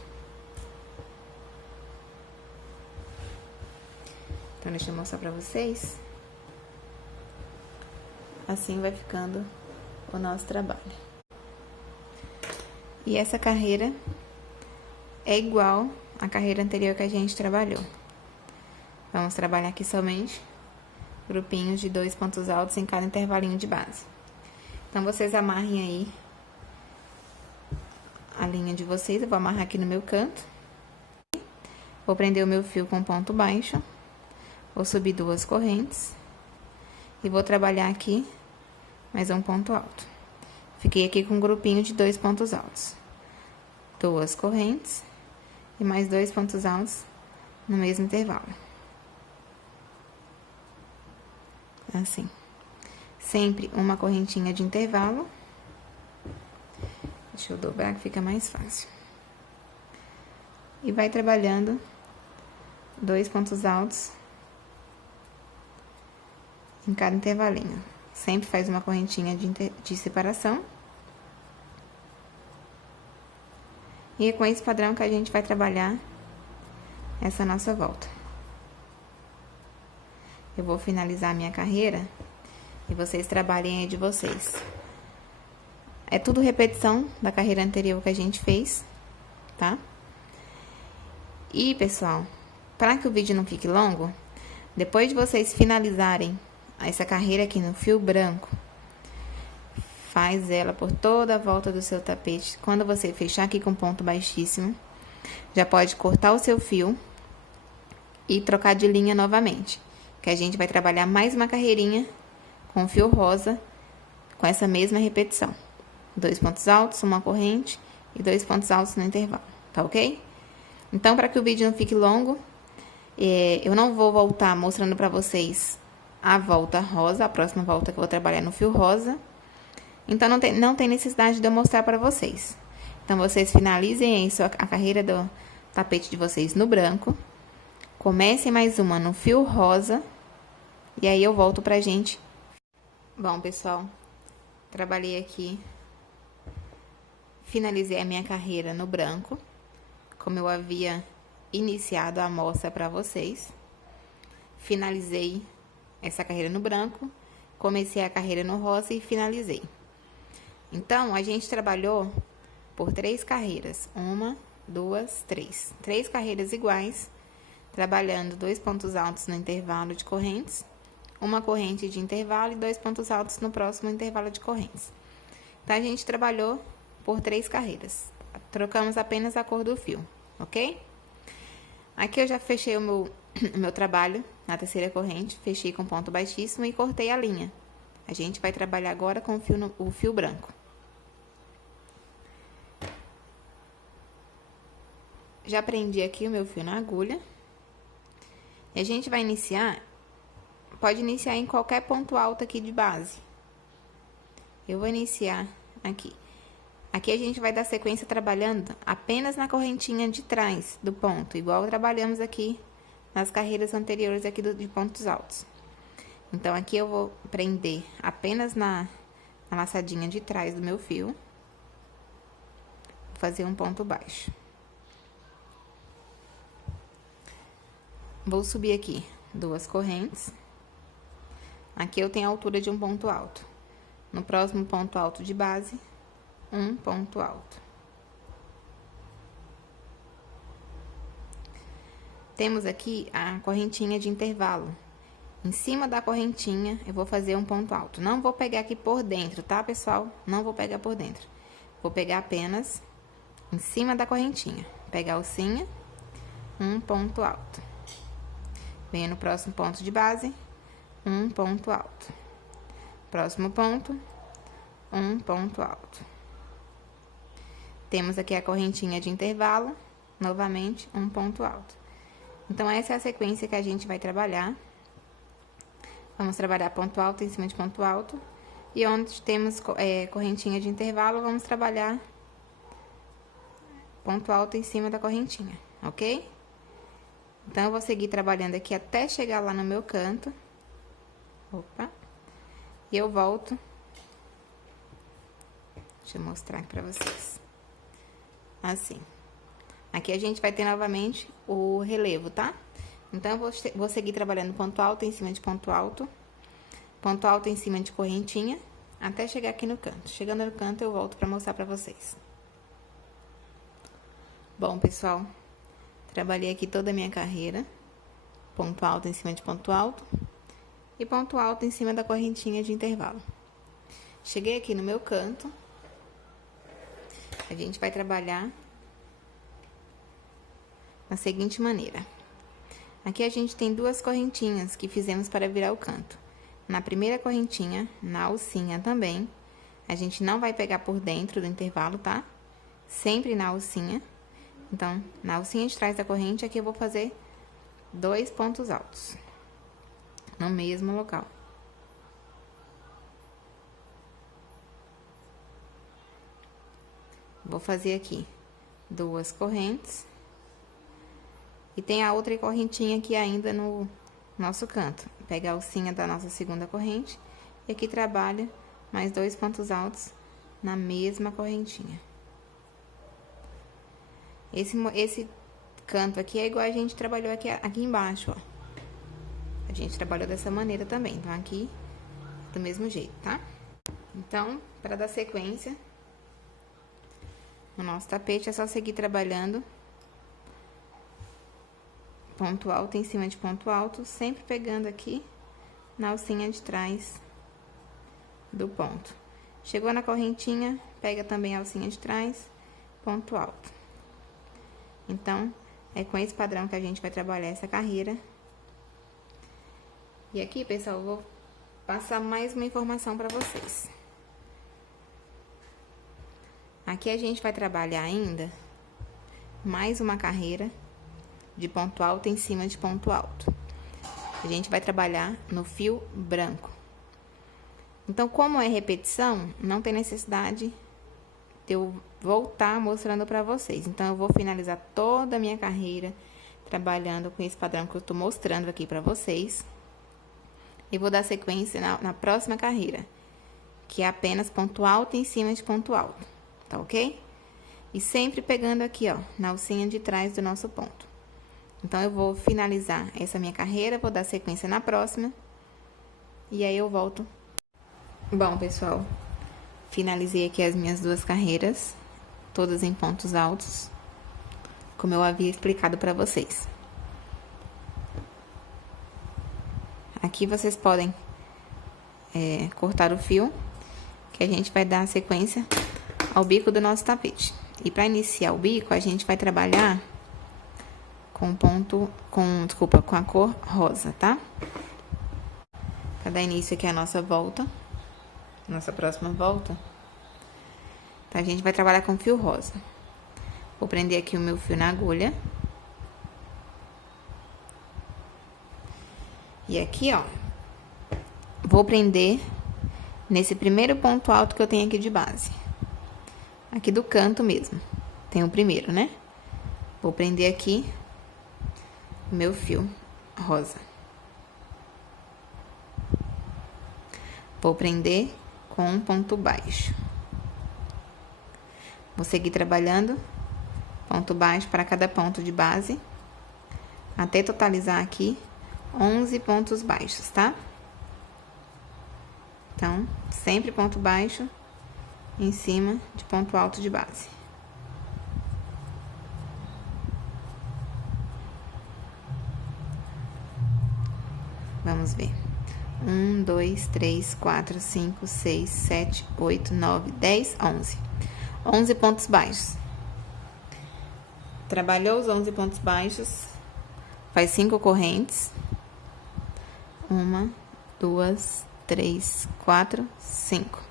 Então, deixa eu mostrar pra vocês. Assim vai ficando o nosso trabalho. E essa carreira é igual à carreira anterior que a gente trabalhou. Vamos trabalhar aqui somente grupinhos de 2 pontos altos em cada intervalinho de base. Então, vocês amarrem aí a linha de vocês. Eu vou amarrar aqui no meu canto. Vou prender o meu fio com ponto baixo. Vou subir 2 correntes. E vou trabalhar aqui mais um ponto alto. Fiquei aqui com um grupinho de 2 pontos altos. 2 correntes e mais 2 pontos altos no mesmo intervalo. Assim. Sempre uma correntinha de intervalo. Deixa eu dobrar que fica mais fácil. E vai trabalhando 2 pontos altos em cada intervalinho. Sempre faz uma correntinha de separação. E é com esse padrão que a gente vai trabalhar essa nossa volta. Eu vou finalizar a minha carreira e vocês trabalhem aí de vocês. É tudo repetição da carreira anterior que a gente fez, tá? E, pessoal, para que o vídeo não fique longo, depois de vocês finalizarem essa carreira aqui no fio branco, faz ela por toda a volta do seu tapete. Quando você fechar aqui com ponto baixíssimo, já pode cortar o seu fio e trocar de linha novamente, que a gente vai trabalhar mais uma carreirinha com fio rosa, com essa mesma repetição. 2 pontos altos, uma corrente e 2 pontos altos no intervalo, tá ok? Então, para que o vídeo não fique longo, eu não vou voltar mostrando para vocês a volta rosa, a próxima volta que eu vou trabalhar no fio rosa. Então, não tem necessidade de eu mostrar para vocês. Então, vocês finalizem aí a carreira do tapete de vocês no branco. Comecem mais uma no fio rosa. E aí, eu volto pra gente. Bom, pessoal, trabalhei aqui. Finalizei a minha carreira no branco, como eu havia iniciado a amostra para vocês. Finalizei essa carreira no branco, comecei a carreira no rosa e finalizei. Então, a gente trabalhou por 3 carreiras. 1, 2, 3. 3 carreiras iguais, trabalhando 2 pontos altos no intervalo de correntes, uma corrente de intervalo e 2 pontos altos no próximo intervalo de correntes. Então, a gente trabalhou por 3 carreiras. Trocamos apenas a cor do fio, ok? Aqui eu já fechei o meu trabalho na terceira corrente, fechei com ponto baixíssimo e cortei a linha. A gente vai trabalhar agora com o fio branco. Já prendi aqui o meu fio na agulha. E a gente vai iniciar, pode iniciar em qualquer ponto alto aqui de base. Eu vou iniciar aqui. Aqui a gente vai dar sequência trabalhando apenas na correntinha de trás do ponto, igual trabalhamos aqui nas carreiras anteriores aqui de pontos altos. Então, aqui eu vou prender apenas na laçadinha de trás do meu fio. Vou fazer um ponto baixo. Vou subir aqui 2 correntes. Aqui eu tenho a altura de um ponto alto. No próximo ponto alto de base, um ponto alto. Temos aqui a correntinha de intervalo. Em cima da correntinha, eu vou fazer um ponto alto. Não vou pegar aqui por dentro, tá, pessoal? Não vou pegar por dentro. Vou pegar apenas em cima da correntinha. Pegar a alcinha, um ponto alto. Venho no próximo ponto de base, um ponto alto. Próximo ponto, um ponto alto. Temos aqui a correntinha de intervalo, novamente, um ponto alto. Então, essa é a sequência que a gente vai trabalhar. Vamos trabalhar ponto alto em cima de ponto alto. E onde temos correntinha de intervalo, vamos trabalhar ponto alto em cima da correntinha, ok? Então, eu vou seguir trabalhando aqui até chegar lá no meu canto. Opa! E eu volto. Deixa eu mostrar aqui pra vocês. Assim. Aqui a gente vai ter novamente o relevo, tá? Então, eu vou seguir trabalhando ponto alto em cima de ponto alto em cima de correntinha, até chegar aqui no canto. Chegando no canto, eu volto pra mostrar pra vocês. Bom, pessoal, trabalhei aqui toda a minha carreira. Ponto alto em cima de ponto alto e ponto alto em cima da correntinha de intervalo. Cheguei aqui no meu canto. A gente vai trabalhar da seguinte maneira. Aqui a gente tem 2 correntinhas que fizemos para virar o canto. Na primeira correntinha, na alcinha também, a gente não vai pegar por dentro do intervalo, tá? Sempre na alcinha. Então, na alcinha de trás da corrente, aqui eu vou fazer 2 pontos altos no mesmo local. Vou fazer aqui 2 correntes. E tem a outra correntinha aqui ainda no nosso canto. Pega a alcinha da nossa segunda corrente. E aqui trabalha mais 2 pontos altos na mesma correntinha. Esse canto aqui é igual a gente trabalhou aqui embaixo, ó. A gente trabalhou dessa maneira também. Então, aqui, do mesmo jeito, tá? Então, para dar sequência no nosso tapete, é só seguir trabalhando ponto alto em cima de ponto alto, sempre pegando aqui na alcinha de trás do ponto. Chegou na correntinha, pega também a alcinha de trás, ponto alto. Então, é com esse padrão que a gente vai trabalhar essa carreira. E aqui, pessoal, eu vou passar mais uma informação para vocês. Aqui a gente vai trabalhar ainda mais uma carreira de ponto alto em cima de ponto alto. A gente vai trabalhar no fio branco. Então, como é repetição, não tem necessidade de eu voltar mostrando para vocês. Então, eu vou finalizar toda a minha carreira trabalhando com esse padrão que eu tô mostrando aqui para vocês. E vou dar sequência na próxima carreira, que é apenas ponto alto em cima de ponto alto, tá ok? E sempre pegando aqui, ó, na alcinha de trás do nosso ponto. Então, eu vou finalizar essa minha carreira, vou dar sequência na próxima, e aí eu volto. Bom, pessoal, finalizei aqui as minhas duas carreiras, todas em pontos altos, como eu havia explicado para vocês. Aqui vocês podem cortar o fio, que a gente vai dar sequência ao bico do nosso tapete. E para iniciar o bico, a gente vai trabalhar com com a cor rosa, tá? Para dar início aqui à nossa volta, nossa próxima volta, tá? A gente vai trabalhar com fio rosa. Vou prender aqui o meu fio na agulha. E aqui, ó, vou prender nesse primeiro ponto alto que eu tenho aqui de base. Aqui do canto mesmo. Tem o primeiro, né? Vou prender aqui o meu fio rosa. Vou prender com um ponto baixo. Vou seguir trabalhando ponto baixo para cada ponto de base, até totalizar aqui 11 pontos baixos, tá? Então, sempre ponto baixo em cima de ponto alto de base. Vamos ver. 1, 2, 3, 4, 5, 6, 7, 8, 9, 10, 11. 11 pontos baixos. Trabalhou os 11 pontos baixos, faz 5 correntes. 1, 2, 3, 4, 5.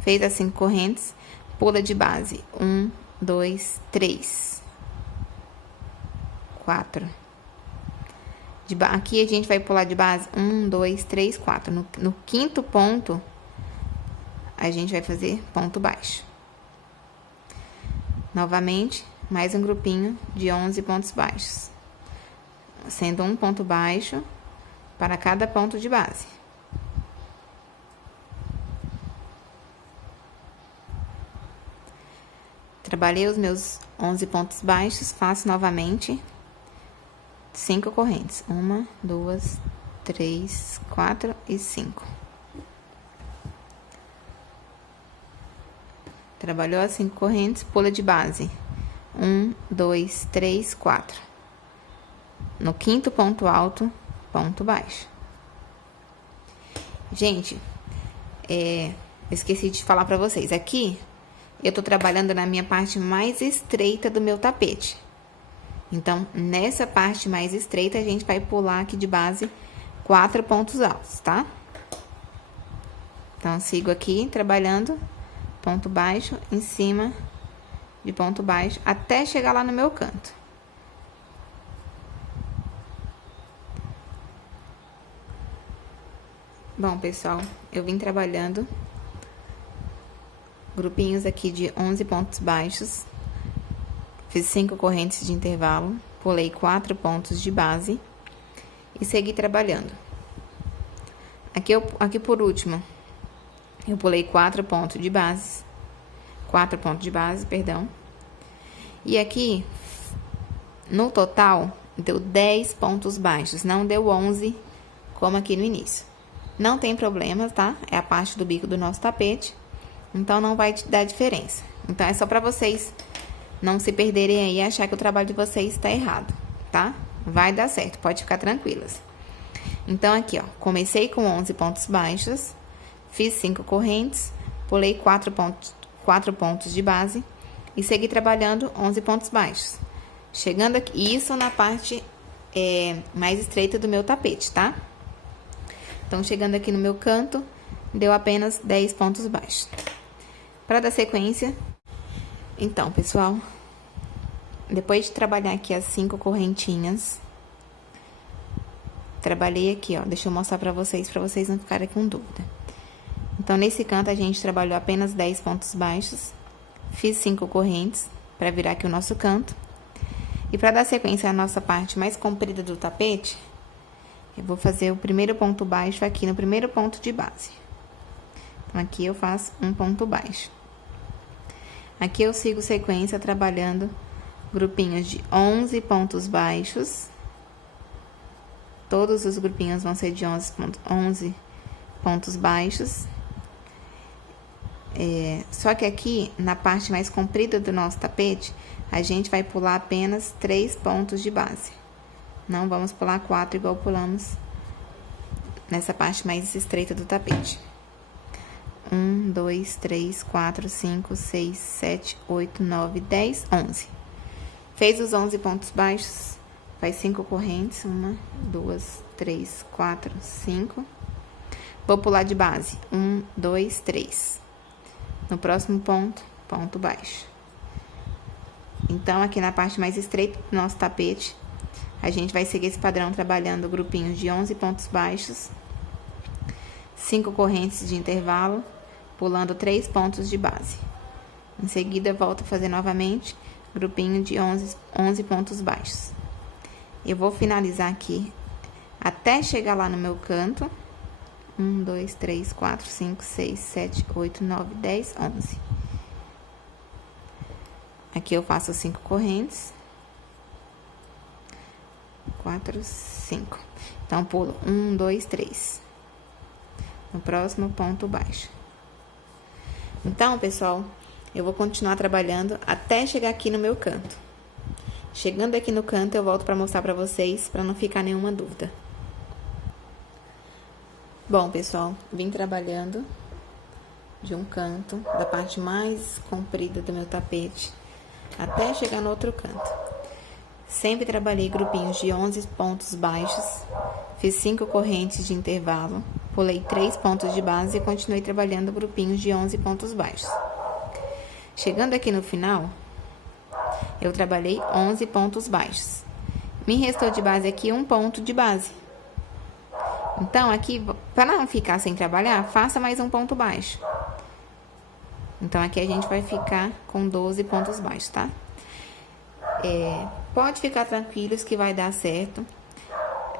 Fez as 5 correntes, pula de base. 1, 2, 3, 4. Aqui a gente vai pular de base 1, 2, 3, 4. No quinto ponto, a gente vai fazer ponto baixo. Novamente, mais um grupinho de 11 pontos baixos, sendo um ponto baixo para cada ponto de base. Trabalhei os meus 11 pontos baixos, faço novamente 5 correntes. 1, 2, 3, 4 e 5. Trabalhou as 5 correntes, pula de base. 1, 2, 3, 4. No quinto ponto alto, ponto baixo. Gente, esqueci de falar pra vocês. Aqui, eu tô trabalhando na minha parte mais estreita do meu tapete. Então, nessa parte mais estreita, a gente vai pular aqui de base 4 pontos altos, tá? Então, sigo aqui trabalhando ponto baixo em cima de ponto baixo até chegar lá no meu canto. Bom, pessoal, eu vim trabalhando grupinhos aqui de 11 pontos baixos. Fiz 5 correntes de intervalo, pulei 4 pontos de base e segui trabalhando. Aqui por último, eu pulei 4 pontos de base, perdão. E aqui, no total, deu 10 pontos baixos, não deu 11, como aqui no início. Não tem problema, tá? É a parte do bico do nosso tapete, então não vai dar diferença. Então, é só pra vocês não se perderem aí e achar que o trabalho de vocês está errado, tá? Vai dar certo, pode ficar tranquilas. Então, aqui, ó, comecei com 11 pontos baixos, fiz 5 correntes, pulei 4 pontos de base, e seguir trabalhando 11 pontos baixos. Chegando aqui, isso na parte mais estreita do meu tapete, tá? Então, chegando aqui no meu canto, deu apenas 10 pontos baixos. Para dar sequência, então, pessoal, depois de trabalhar aqui as 5 correntinhas, trabalhei aqui, ó, deixa eu mostrar pra vocês não ficarem com dúvida. Então, nesse canto, a gente trabalhou apenas 10 pontos baixos, fiz 5 correntes para virar aqui o nosso canto. E para dar sequência à nossa parte mais comprida do tapete, eu vou fazer o primeiro ponto baixo aqui no primeiro ponto de base. Então, aqui eu faço um ponto baixo. Aqui eu sigo sequência trabalhando grupinhos de 11 pontos baixos. Todos os grupinhos vão ser de 11 pontos baixos. Só que aqui, na parte mais comprida do nosso tapete, a gente vai pular apenas 3 pontos de base. Não vamos pular 4 igual pulamos nessa parte mais estreita do tapete. 1, 2, 3, 4, 5, 6, 7, 8, 9, 10, 11. Fez os 11 pontos baixos, faz 5 correntes. 1, 2, 3, 4, 5. Vou pular de base. 1, 2, 3. No próximo ponto, ponto baixo. Então, aqui na parte mais estreita do nosso tapete, a gente vai seguir esse padrão trabalhando grupinhos de 11 pontos baixos, 5 correntes de intervalo, pulando 3 pontos de base. Em seguida, volto a fazer novamente grupinho de 11 pontos baixos. Eu vou finalizar aqui até chegar lá no meu canto. 1, 2, 3, 4, 5, 6, 7, 8, 9, 10, 11. Aqui eu faço 5 correntes. 4, 5. Então, pulo 1, 2, 3. No próximo ponto baixo. Então, pessoal, eu vou continuar trabalhando até chegar aqui no meu canto. Chegando aqui no canto, eu volto para mostrar para vocês, para não ficar nenhuma dúvida. Bom, pessoal, vim trabalhando de um canto, da parte mais comprida do meu tapete, até chegar no outro canto. Sempre trabalhei grupinhos de 11 pontos baixos, fiz 5 correntes de intervalo, pulei 3 pontos de base e continuei trabalhando grupinhos de 11 pontos baixos. Chegando aqui no final, eu trabalhei 11 pontos baixos. Me restou de base aqui um ponto de base. Então, aqui, para não ficar sem trabalhar, faça mais um ponto baixo. Então, aqui a gente vai ficar com 12 pontos baixos, tá? Pode ficar tranquilos que vai dar certo.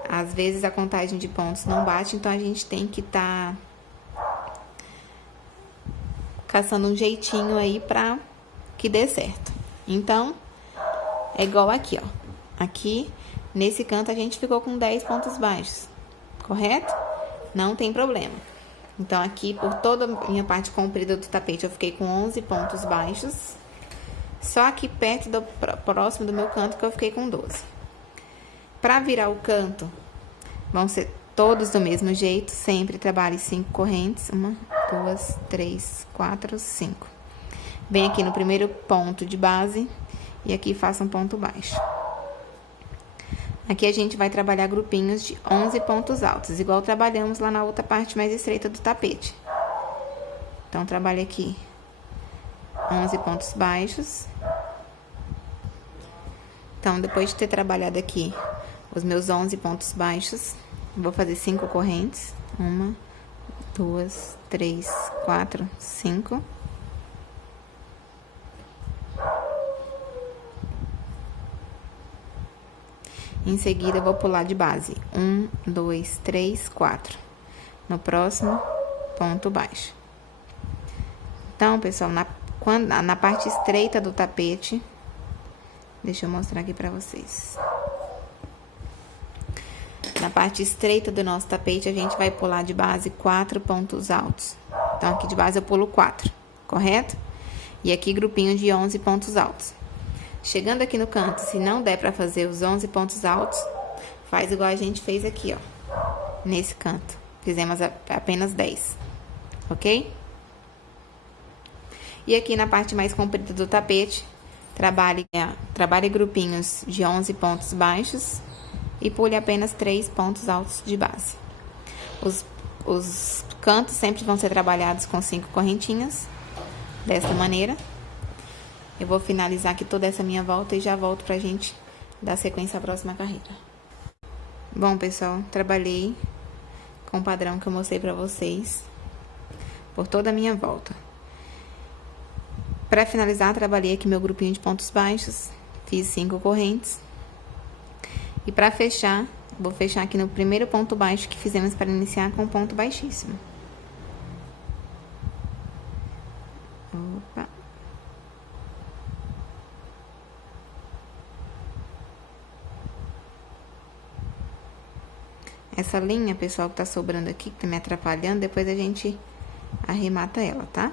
Às vezes, a contagem de pontos não bate, então a gente tem que estar caçando um jeitinho aí pra que dê certo. Então, é igual aqui, ó. Aqui, nesse canto, a gente ficou com 10 pontos baixos. Correto? Não tem problema. Então, aqui, por toda a minha parte comprida do tapete, eu fiquei com 11 pontos baixos. Só aqui perto próximo do meu canto que eu fiquei com 12. Para virar o canto, vão ser todos do mesmo jeito. Sempre trabalhe 5 correntes. 1, 2, 3, 4, 5. Vem aqui no primeiro ponto de base e aqui faça um ponto baixo. Aqui a gente vai trabalhar grupinhos de 11 pontos altos, igual trabalhamos lá na outra parte mais estreita do tapete. Então, trabalhe aqui 11 pontos baixos. Então, depois de ter trabalhado aqui os meus 11 pontos baixos, vou fazer 5 correntes. 1, 2, 3, 4, 5. Em seguida, eu vou pular de base. 1, 2, 3, 4. No próximo, ponto baixo. Então, pessoal, na parte estreita do tapete, deixa eu mostrar aqui pra vocês. Na parte estreita do nosso tapete, a gente vai pular de base 4 pontos altos. Então, aqui de base eu pulo 4, correto? E aqui, grupinho de 11 pontos altos. Chegando aqui no canto, se não der pra fazer os 11 pontos altos, faz igual a gente fez aqui, ó. Nesse canto. Fizemos apenas 10, ok? E aqui na parte mais comprida do tapete, trabalhe grupinhos de 11 pontos baixos e pule apenas 3 pontos altos de base. Os cantos sempre vão ser trabalhados com 5 correntinhas, desta maneira. Eu vou finalizar aqui toda essa minha volta e já volto pra gente dar sequência à próxima carreira. Bom, pessoal, trabalhei com o padrão que eu mostrei pra vocês por toda a minha volta. Para finalizar, trabalhei aqui meu grupinho de pontos baixos, fiz 5 correntes. E para fechar, vou fechar aqui no primeiro ponto baixo que fizemos para iniciar com ponto baixíssimo. Opa. Essa linha, pessoal, que tá sobrando aqui, que tá me atrapalhando, depois a gente arremata ela, tá?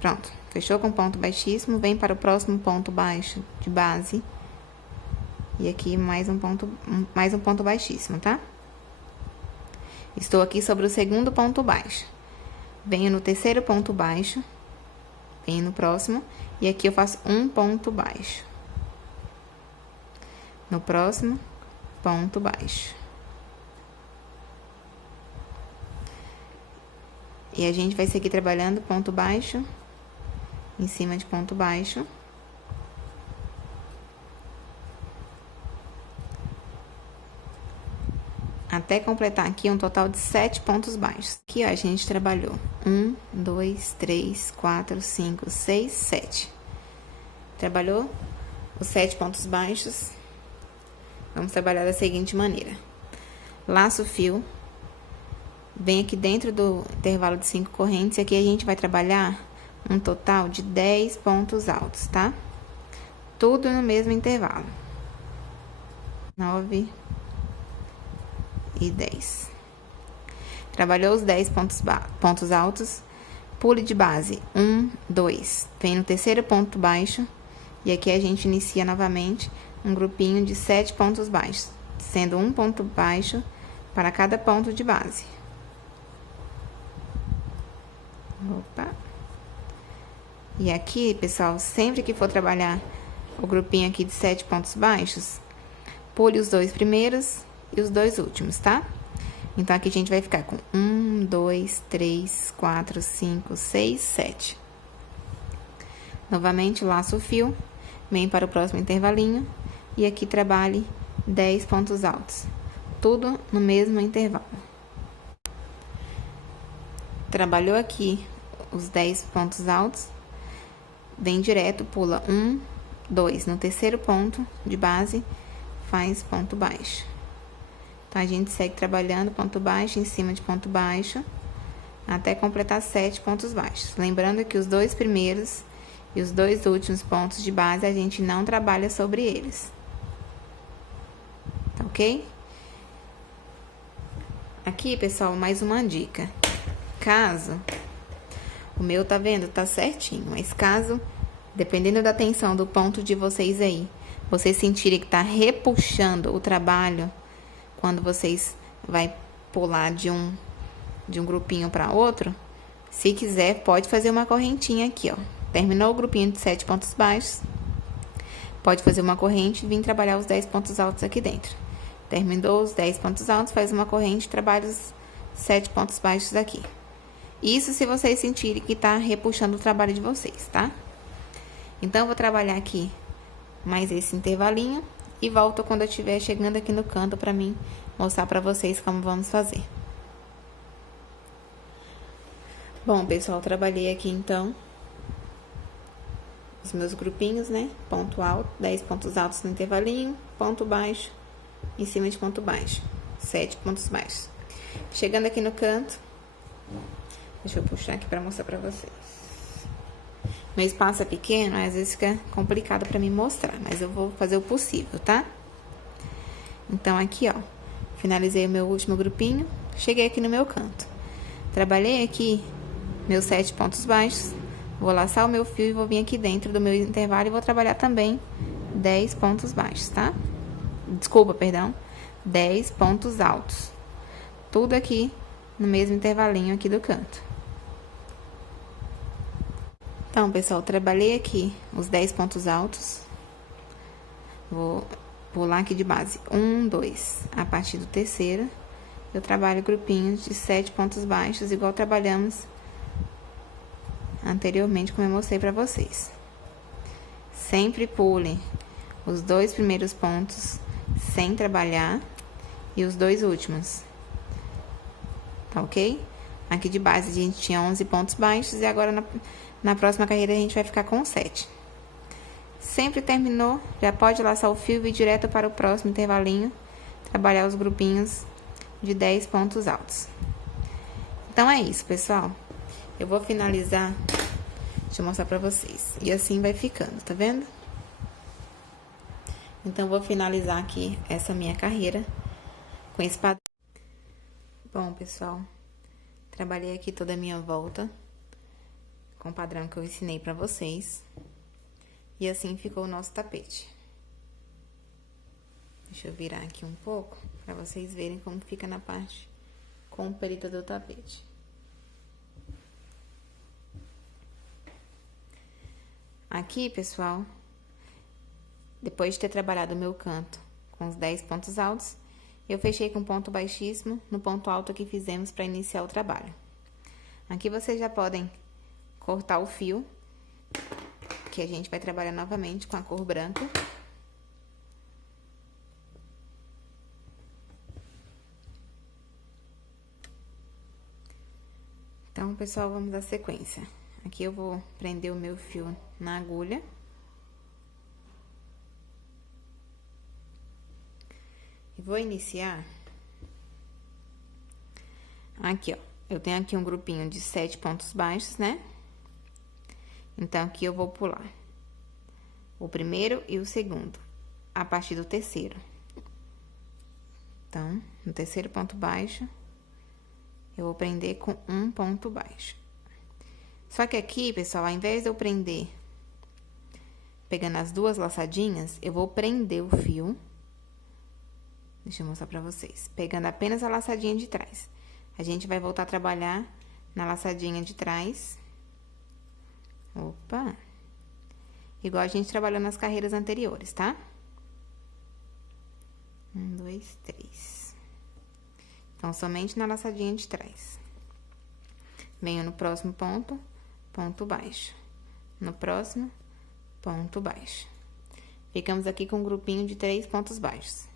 Pronto, fechou com ponto baixíssimo, vem para o próximo ponto baixo de base. E aqui mais um ponto baixíssimo, tá? Estou aqui sobre o segundo ponto baixo. Venho no terceiro ponto baixo, venho no próximo, e aqui eu faço um ponto baixo. No próximo, ponto baixo. E a gente vai seguir trabalhando ponto baixo, em cima de ponto baixo. Até completar aqui um total de 7 pontos baixos. Aqui, ó, a gente trabalhou 1, 2, 3, 4, 5, 6, 7. Trabalhou os 7 pontos baixos. Vamos trabalhar da seguinte maneira. Laço o fio. Vem aqui dentro do intervalo de 5 correntes. E aqui a gente vai trabalhar um total de 10 pontos altos, tá? Tudo no mesmo intervalo. 9 e 10. Trabalhou os 10 pontos altos, pule de base 1, 2. Vem no terceiro ponto baixo e aqui a gente inicia novamente um grupinho de 7 pontos baixos, sendo um ponto baixo para cada ponto de base. Opa. E aqui, pessoal, sempre que for trabalhar o grupinho aqui de 7 pontos baixos, pule os 2 primeiros e os 2 últimos, tá? Então, aqui a gente vai ficar com 1, 2, 3, 4, 5, 6, 7. Novamente, laço o fio, vem para o próximo intervalinho e aqui trabalhe 10 pontos altos. Tudo no mesmo intervalo. Trabalhou aqui os 10 pontos altos, vem direto, pula 1, 2. No terceiro ponto de base, faz ponto baixo. Então, a gente segue trabalhando ponto baixo em cima de ponto baixo, até completar 7 pontos baixos. Lembrando que os 2 primeiros e os 2 últimos pontos de base, a gente não trabalha sobre eles. Tá ok? Aqui, pessoal, mais uma dica. Caso, o meu, tá vendo? Tá certinho, mas caso, dependendo da tensão do ponto de vocês aí, vocês sentirem que tá repuxando o trabalho, quando vocês vai pular de um grupinho para outro, se quiser, pode fazer uma correntinha aqui, ó. Terminou o grupinho de 7 pontos baixos, pode fazer uma corrente e vir trabalhar os 10 pontos altos aqui dentro. Terminou os 10 pontos altos, faz uma corrente e trabalha os 7 pontos baixos aqui. Isso se vocês sentirem que tá repuxando o trabalho de vocês, tá? Então, eu vou trabalhar aqui mais esse intervalinho e volto quando eu estiver chegando aqui no canto pra mim mostrar pra vocês como vamos fazer. Bom, pessoal, trabalhei aqui então os meus grupinhos, né? Ponto alto, 10 pontos altos no intervalinho, ponto baixo, em cima de ponto baixo, 7 pontos baixos. Chegando aqui no canto, deixa eu puxar aqui pra mostrar pra vocês. Meu espaço é pequeno, às vezes fica complicado pra mim mostrar, mas eu vou fazer o possível, tá? Então, aqui, ó, finalizei o meu último grupinho, cheguei aqui no meu canto. Trabalhei aqui meus 7 pontos baixos, vou laçar o meu fio e vou vir aqui dentro do meu intervalo e vou trabalhar também 10 pontos baixos, tá? Desculpa, perdão, 10 pontos altos. Tudo aqui no mesmo intervalinho aqui do canto. Então, pessoal, trabalhei aqui os 10 pontos altos. Vou pular aqui de base. 1, 2. A partir do terceiro, eu trabalho grupinhos de 7 pontos baixos, igual trabalhamos anteriormente, como eu mostrei pra vocês. Sempre pule os 2 primeiros pontos sem trabalhar e os 2 últimos. Tá ok? Aqui de base a gente tinha 11 pontos baixos e agora na próxima carreira a gente vai ficar com 7. Sempre terminou, já pode laçar o fio e ir direto para o próximo intervalinho, trabalhar os grupinhos de 10 pontos altos. Então é isso, pessoal. Eu vou finalizar, deixa eu mostrar pra vocês. E assim vai ficando, tá vendo? Então, eu vou finalizar aqui essa minha carreira com esse padrão. Bom, pessoal, trabalhei aqui toda a minha volta com o padrão que eu ensinei pra vocês. E assim ficou o nosso tapete. Deixa eu virar aqui um pouco pra vocês verem como fica na parte comprida do tapete. Aqui, pessoal, depois de ter trabalhado o meu canto com os 10 pontos altos, eu fechei com ponto baixíssimo no ponto alto que fizemos para iniciar o trabalho. Aqui vocês já podem cortar o fio, que a gente vai trabalhar novamente com a cor branca. Então, pessoal, vamos à sequência. Aqui eu vou prender o meu fio na agulha. E vou iniciar. Aqui, ó. Eu tenho aqui um grupinho de 7 pontos baixos, né? Então, aqui eu vou pular o primeiro e o segundo, a partir do terceiro. Então, no terceiro ponto baixo, eu vou prender com um ponto baixo. Só que aqui, pessoal, ao invés de eu prender pegando as duas laçadinhas, eu vou prender o fio. Deixa eu mostrar pra vocês. Pegando apenas a laçadinha de trás. A gente vai voltar a trabalhar na laçadinha de trás. Opa! Igual a gente trabalhou nas carreiras anteriores, tá? 1, 2, 3. Então, somente na laçadinha de trás. Venho no próximo ponto, ponto baixo. No próximo, ponto baixo. Ficamos aqui com um grupinho de 3 pontos baixos.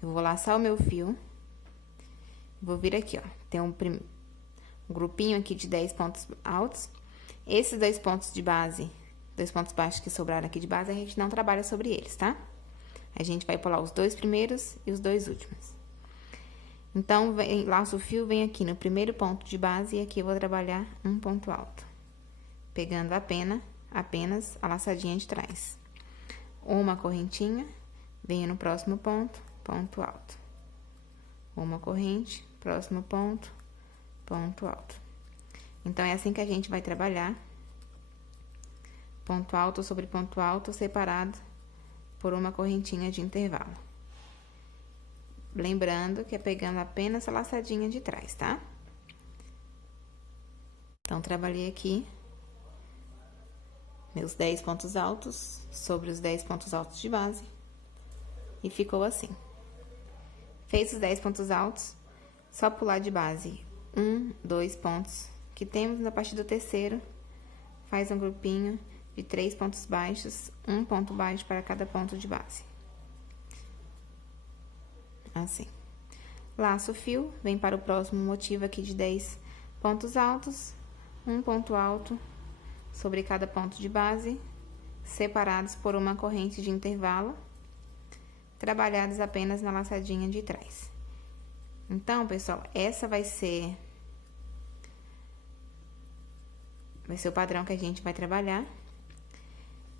Eu vou laçar o meu fio. Vou vir aqui, ó. Tem um grupinho aqui de 10 pontos altos. Esses 2 pontos de base, 2 pontos baixos que sobraram aqui de base, a gente não trabalha sobre eles, tá? A gente vai pular os 2 primeiros e os 2 últimos. Então, laço o fio, vem aqui no primeiro ponto de base e aqui eu vou trabalhar um ponto alto. Pegando apenas a laçadinha de trás. Uma correntinha, venho no próximo ponto, ponto alto. Uma corrente, próximo ponto, ponto alto. Então, é assim que a gente vai trabalhar. Ponto alto sobre ponto alto, separado por uma correntinha de intervalo. Lembrando que é pegando apenas a laçadinha de trás, tá? Então, trabalhei aqui meus 10 pontos altos sobre os 10 pontos altos de base. E ficou assim. Fez os 10 pontos altos, só pular de base 1, 2 pontos que temos a partir do terceiro. Faz um grupinho de 3 pontos baixos, um ponto baixo para cada ponto de base. Assim. Laço o fio, vem para o próximo motivo aqui de 10 pontos altos, um ponto alto sobre cada ponto de base, separados por uma corrente de intervalo, trabalhados apenas na laçadinha de trás. Então, pessoal, essa vai ser o padrão que a gente vai trabalhar.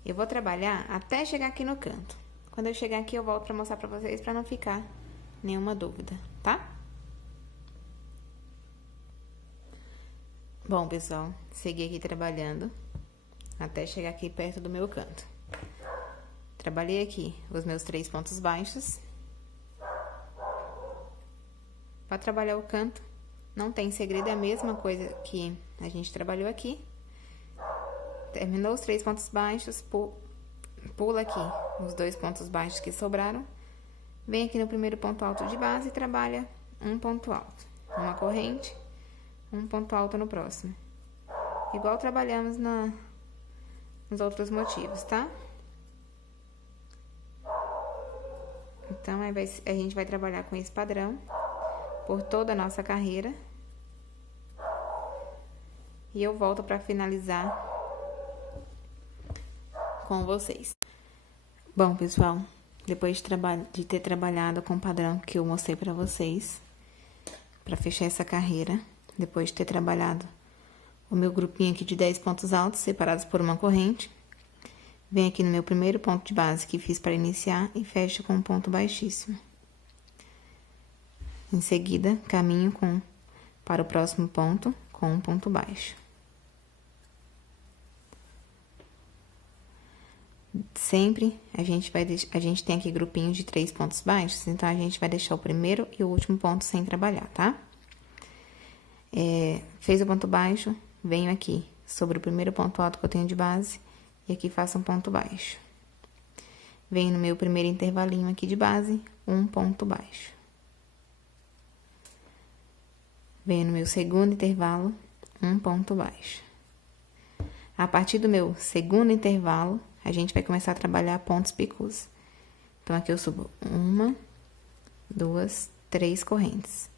Eu vou trabalhar até chegar aqui no canto. Quando eu chegar aqui, eu volto pra mostrar pra vocês, pra não ficar nenhuma dúvida, tá? Bom, pessoal, segui aqui trabalhando até chegar aqui perto do meu canto. Trabalhei aqui os meus 3 pontos baixos. Para trabalhar o canto, não tem segredo, é a mesma coisa que a gente trabalhou aqui. Terminou os 3 pontos baixos, pula aqui os 2 pontos baixos que sobraram. Vem aqui no primeiro ponto alto de base e trabalha um ponto alto. Uma corrente, um ponto alto no próximo. Igual trabalhamos nos outros motivos, tá? Então, aí a gente vai trabalhar com esse padrão por toda a nossa carreira. E eu volto para finalizar com vocês. Bom, pessoal, depois de ter trabalhado com o padrão que eu mostrei para vocês, para fechar essa carreira, depois de ter trabalhado o meu grupinho aqui de 10 pontos altos, separados por uma corrente, venho aqui no meu primeiro ponto de base que fiz para iniciar e fecho com um ponto baixíssimo. Em seguida, caminho para o próximo ponto com um ponto baixo. Sempre a gente tem aqui grupinhos de 3 pontos baixos, então a gente vai deixar o primeiro e o último ponto sem trabalhar, tá? Fez o ponto baixo, venho aqui sobre o primeiro ponto alto que eu tenho de base e aqui faço um ponto baixo. Venho no meu primeiro intervalinho aqui de base, um ponto baixo. Venho no meu segundo intervalo, um ponto baixo. A partir do meu segundo intervalo, a gente vai começar a trabalhar pontos picôs. Então, aqui eu subo 1, 2, 3 correntes.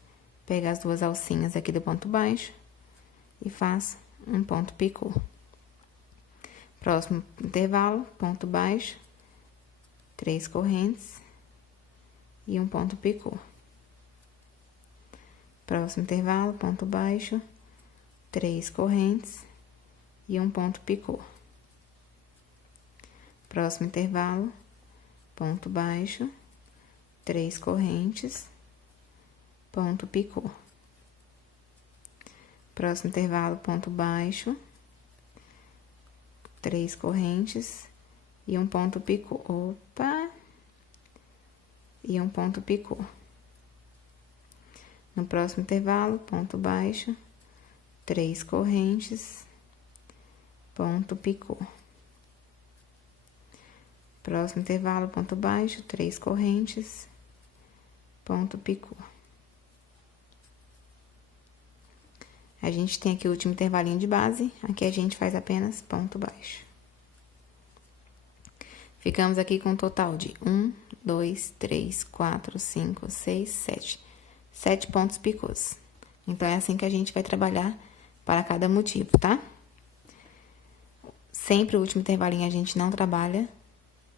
Pego as 2 alcinhas aqui do ponto baixo e faço um ponto picô. Próximo intervalo, ponto baixo, 3 correntes e um ponto picô. Próximo intervalo, ponto baixo, 3 correntes e um ponto picô. Próximo intervalo, ponto baixo, 3 correntes, ponto picô. Próximo intervalo, ponto baixo, 3 correntes e um ponto picô. Opa! E um ponto picô. No próximo intervalo, ponto baixo, 3 correntes, ponto picô. Próximo intervalo, ponto baixo, 3 correntes, ponto picô. A gente tem aqui o último intervalinho de base, aqui a gente faz apenas ponto baixo. Ficamos aqui com um total de 1, 2, 3, 4, 5, 6, 7. 7 pontos picôs. Então, é assim que a gente vai trabalhar para cada motivo, tá? Sempre o último intervalinho a gente não trabalha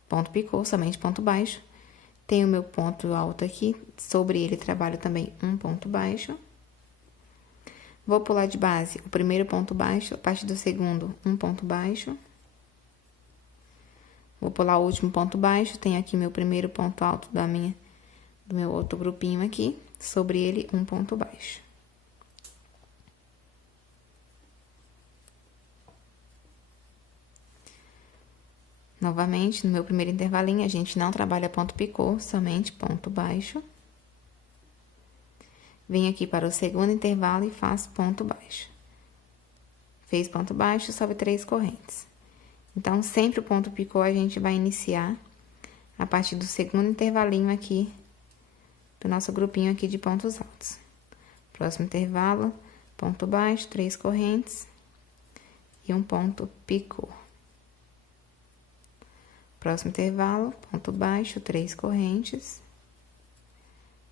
ponto picô, somente ponto baixo. Tem o meu ponto alto aqui, sobre ele trabalho também um ponto baixo. Vou pular de base o primeiro ponto baixo, a partir do segundo, um ponto baixo. Vou pular o último ponto baixo, tenho aqui meu primeiro ponto alto do meu outro grupinho aqui, sobre ele um ponto baixo. Novamente, no meu primeiro intervalinho, a gente não trabalha ponto picô, somente ponto baixo. Venho aqui para o segundo intervalo e faço ponto baixo. Fez ponto baixo, sobe 3 correntes. Então, sempre o ponto picô a gente vai iniciar a partir do segundo intervalinho aqui, do nosso grupinho aqui de pontos altos. Próximo intervalo, ponto baixo, 3 correntes e um ponto picô. Próximo intervalo, ponto baixo, 3 correntes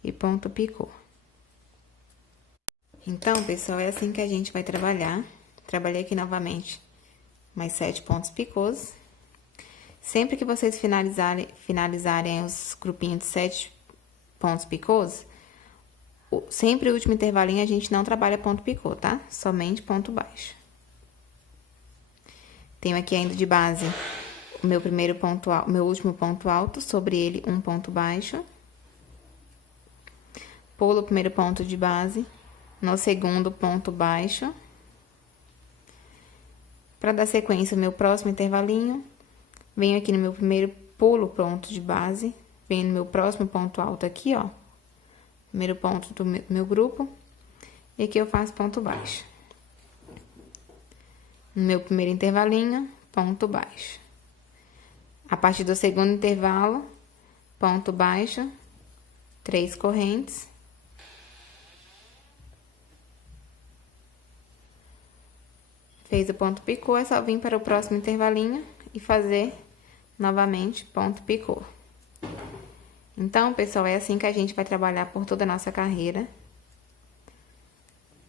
e ponto picô. Então, pessoal, é assim que a gente vai trabalhar. Trabalhei aqui novamente mais 7 pontos picôs. Sempre que vocês finalizarem os grupinhos de 7 pontos picôs, sempre o último intervalinho a gente não trabalha ponto picô, tá? Somente ponto baixo. Tenho aqui ainda de base o meu primeiro ponto alto, meu último ponto alto, sobre ele um ponto baixo. Pulo o primeiro ponto de base, no segundo ponto baixo. Para dar sequência ao meu próximo intervalinho, venho aqui no meu primeiro pulo ponto de base, venho no meu próximo ponto alto aqui, ó. Primeiro ponto do meu grupo, e aqui eu faço ponto baixo. No meu primeiro intervalinho, ponto baixo. A partir do segundo intervalo, ponto baixo, 3 correntes. Fez o ponto picô, é só vir para o próximo intervalinho e fazer novamente ponto picô. Então, pessoal, é assim que a gente vai trabalhar por toda a nossa carreira.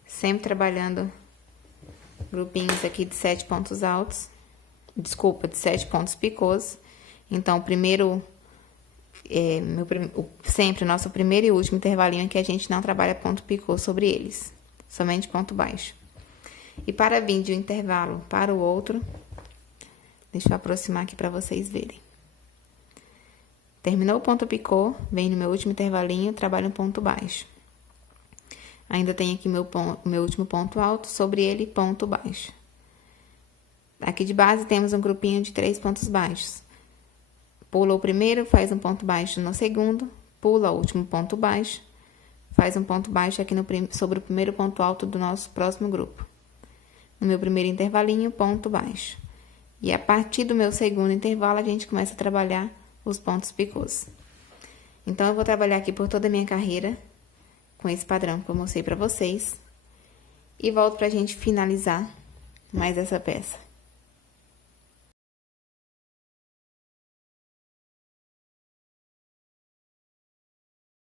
Sempre trabalhando grupinhos aqui de 7 pontos altos. Desculpa, de 7 pontos picôs. Então, o primeiro... sempre o nosso primeiro e último intervalinho é que a gente não trabalha ponto picô sobre eles. Somente ponto baixo. E para vir de um intervalo para o outro... Deixa eu aproximar aqui para vocês verem. Terminou o ponto picô, vem no meu último intervalinho, trabalho um ponto baixo. Ainda tem aqui meu último ponto alto, sobre ele, ponto baixo. Aqui de base temos um grupinho de 3 pontos baixos. Pula o primeiro, faz um ponto baixo no segundo, pula o último ponto baixo, faz um ponto baixo aqui sobre o primeiro ponto alto do nosso próximo grupo. No meu primeiro intervalinho, ponto baixo. E a partir do meu segundo intervalo, a gente começa a trabalhar os pontos picôs. Então, eu vou trabalhar aqui por toda a minha carreira, com esse padrão que eu mostrei pra vocês. E volto pra gente finalizar mais essa peça.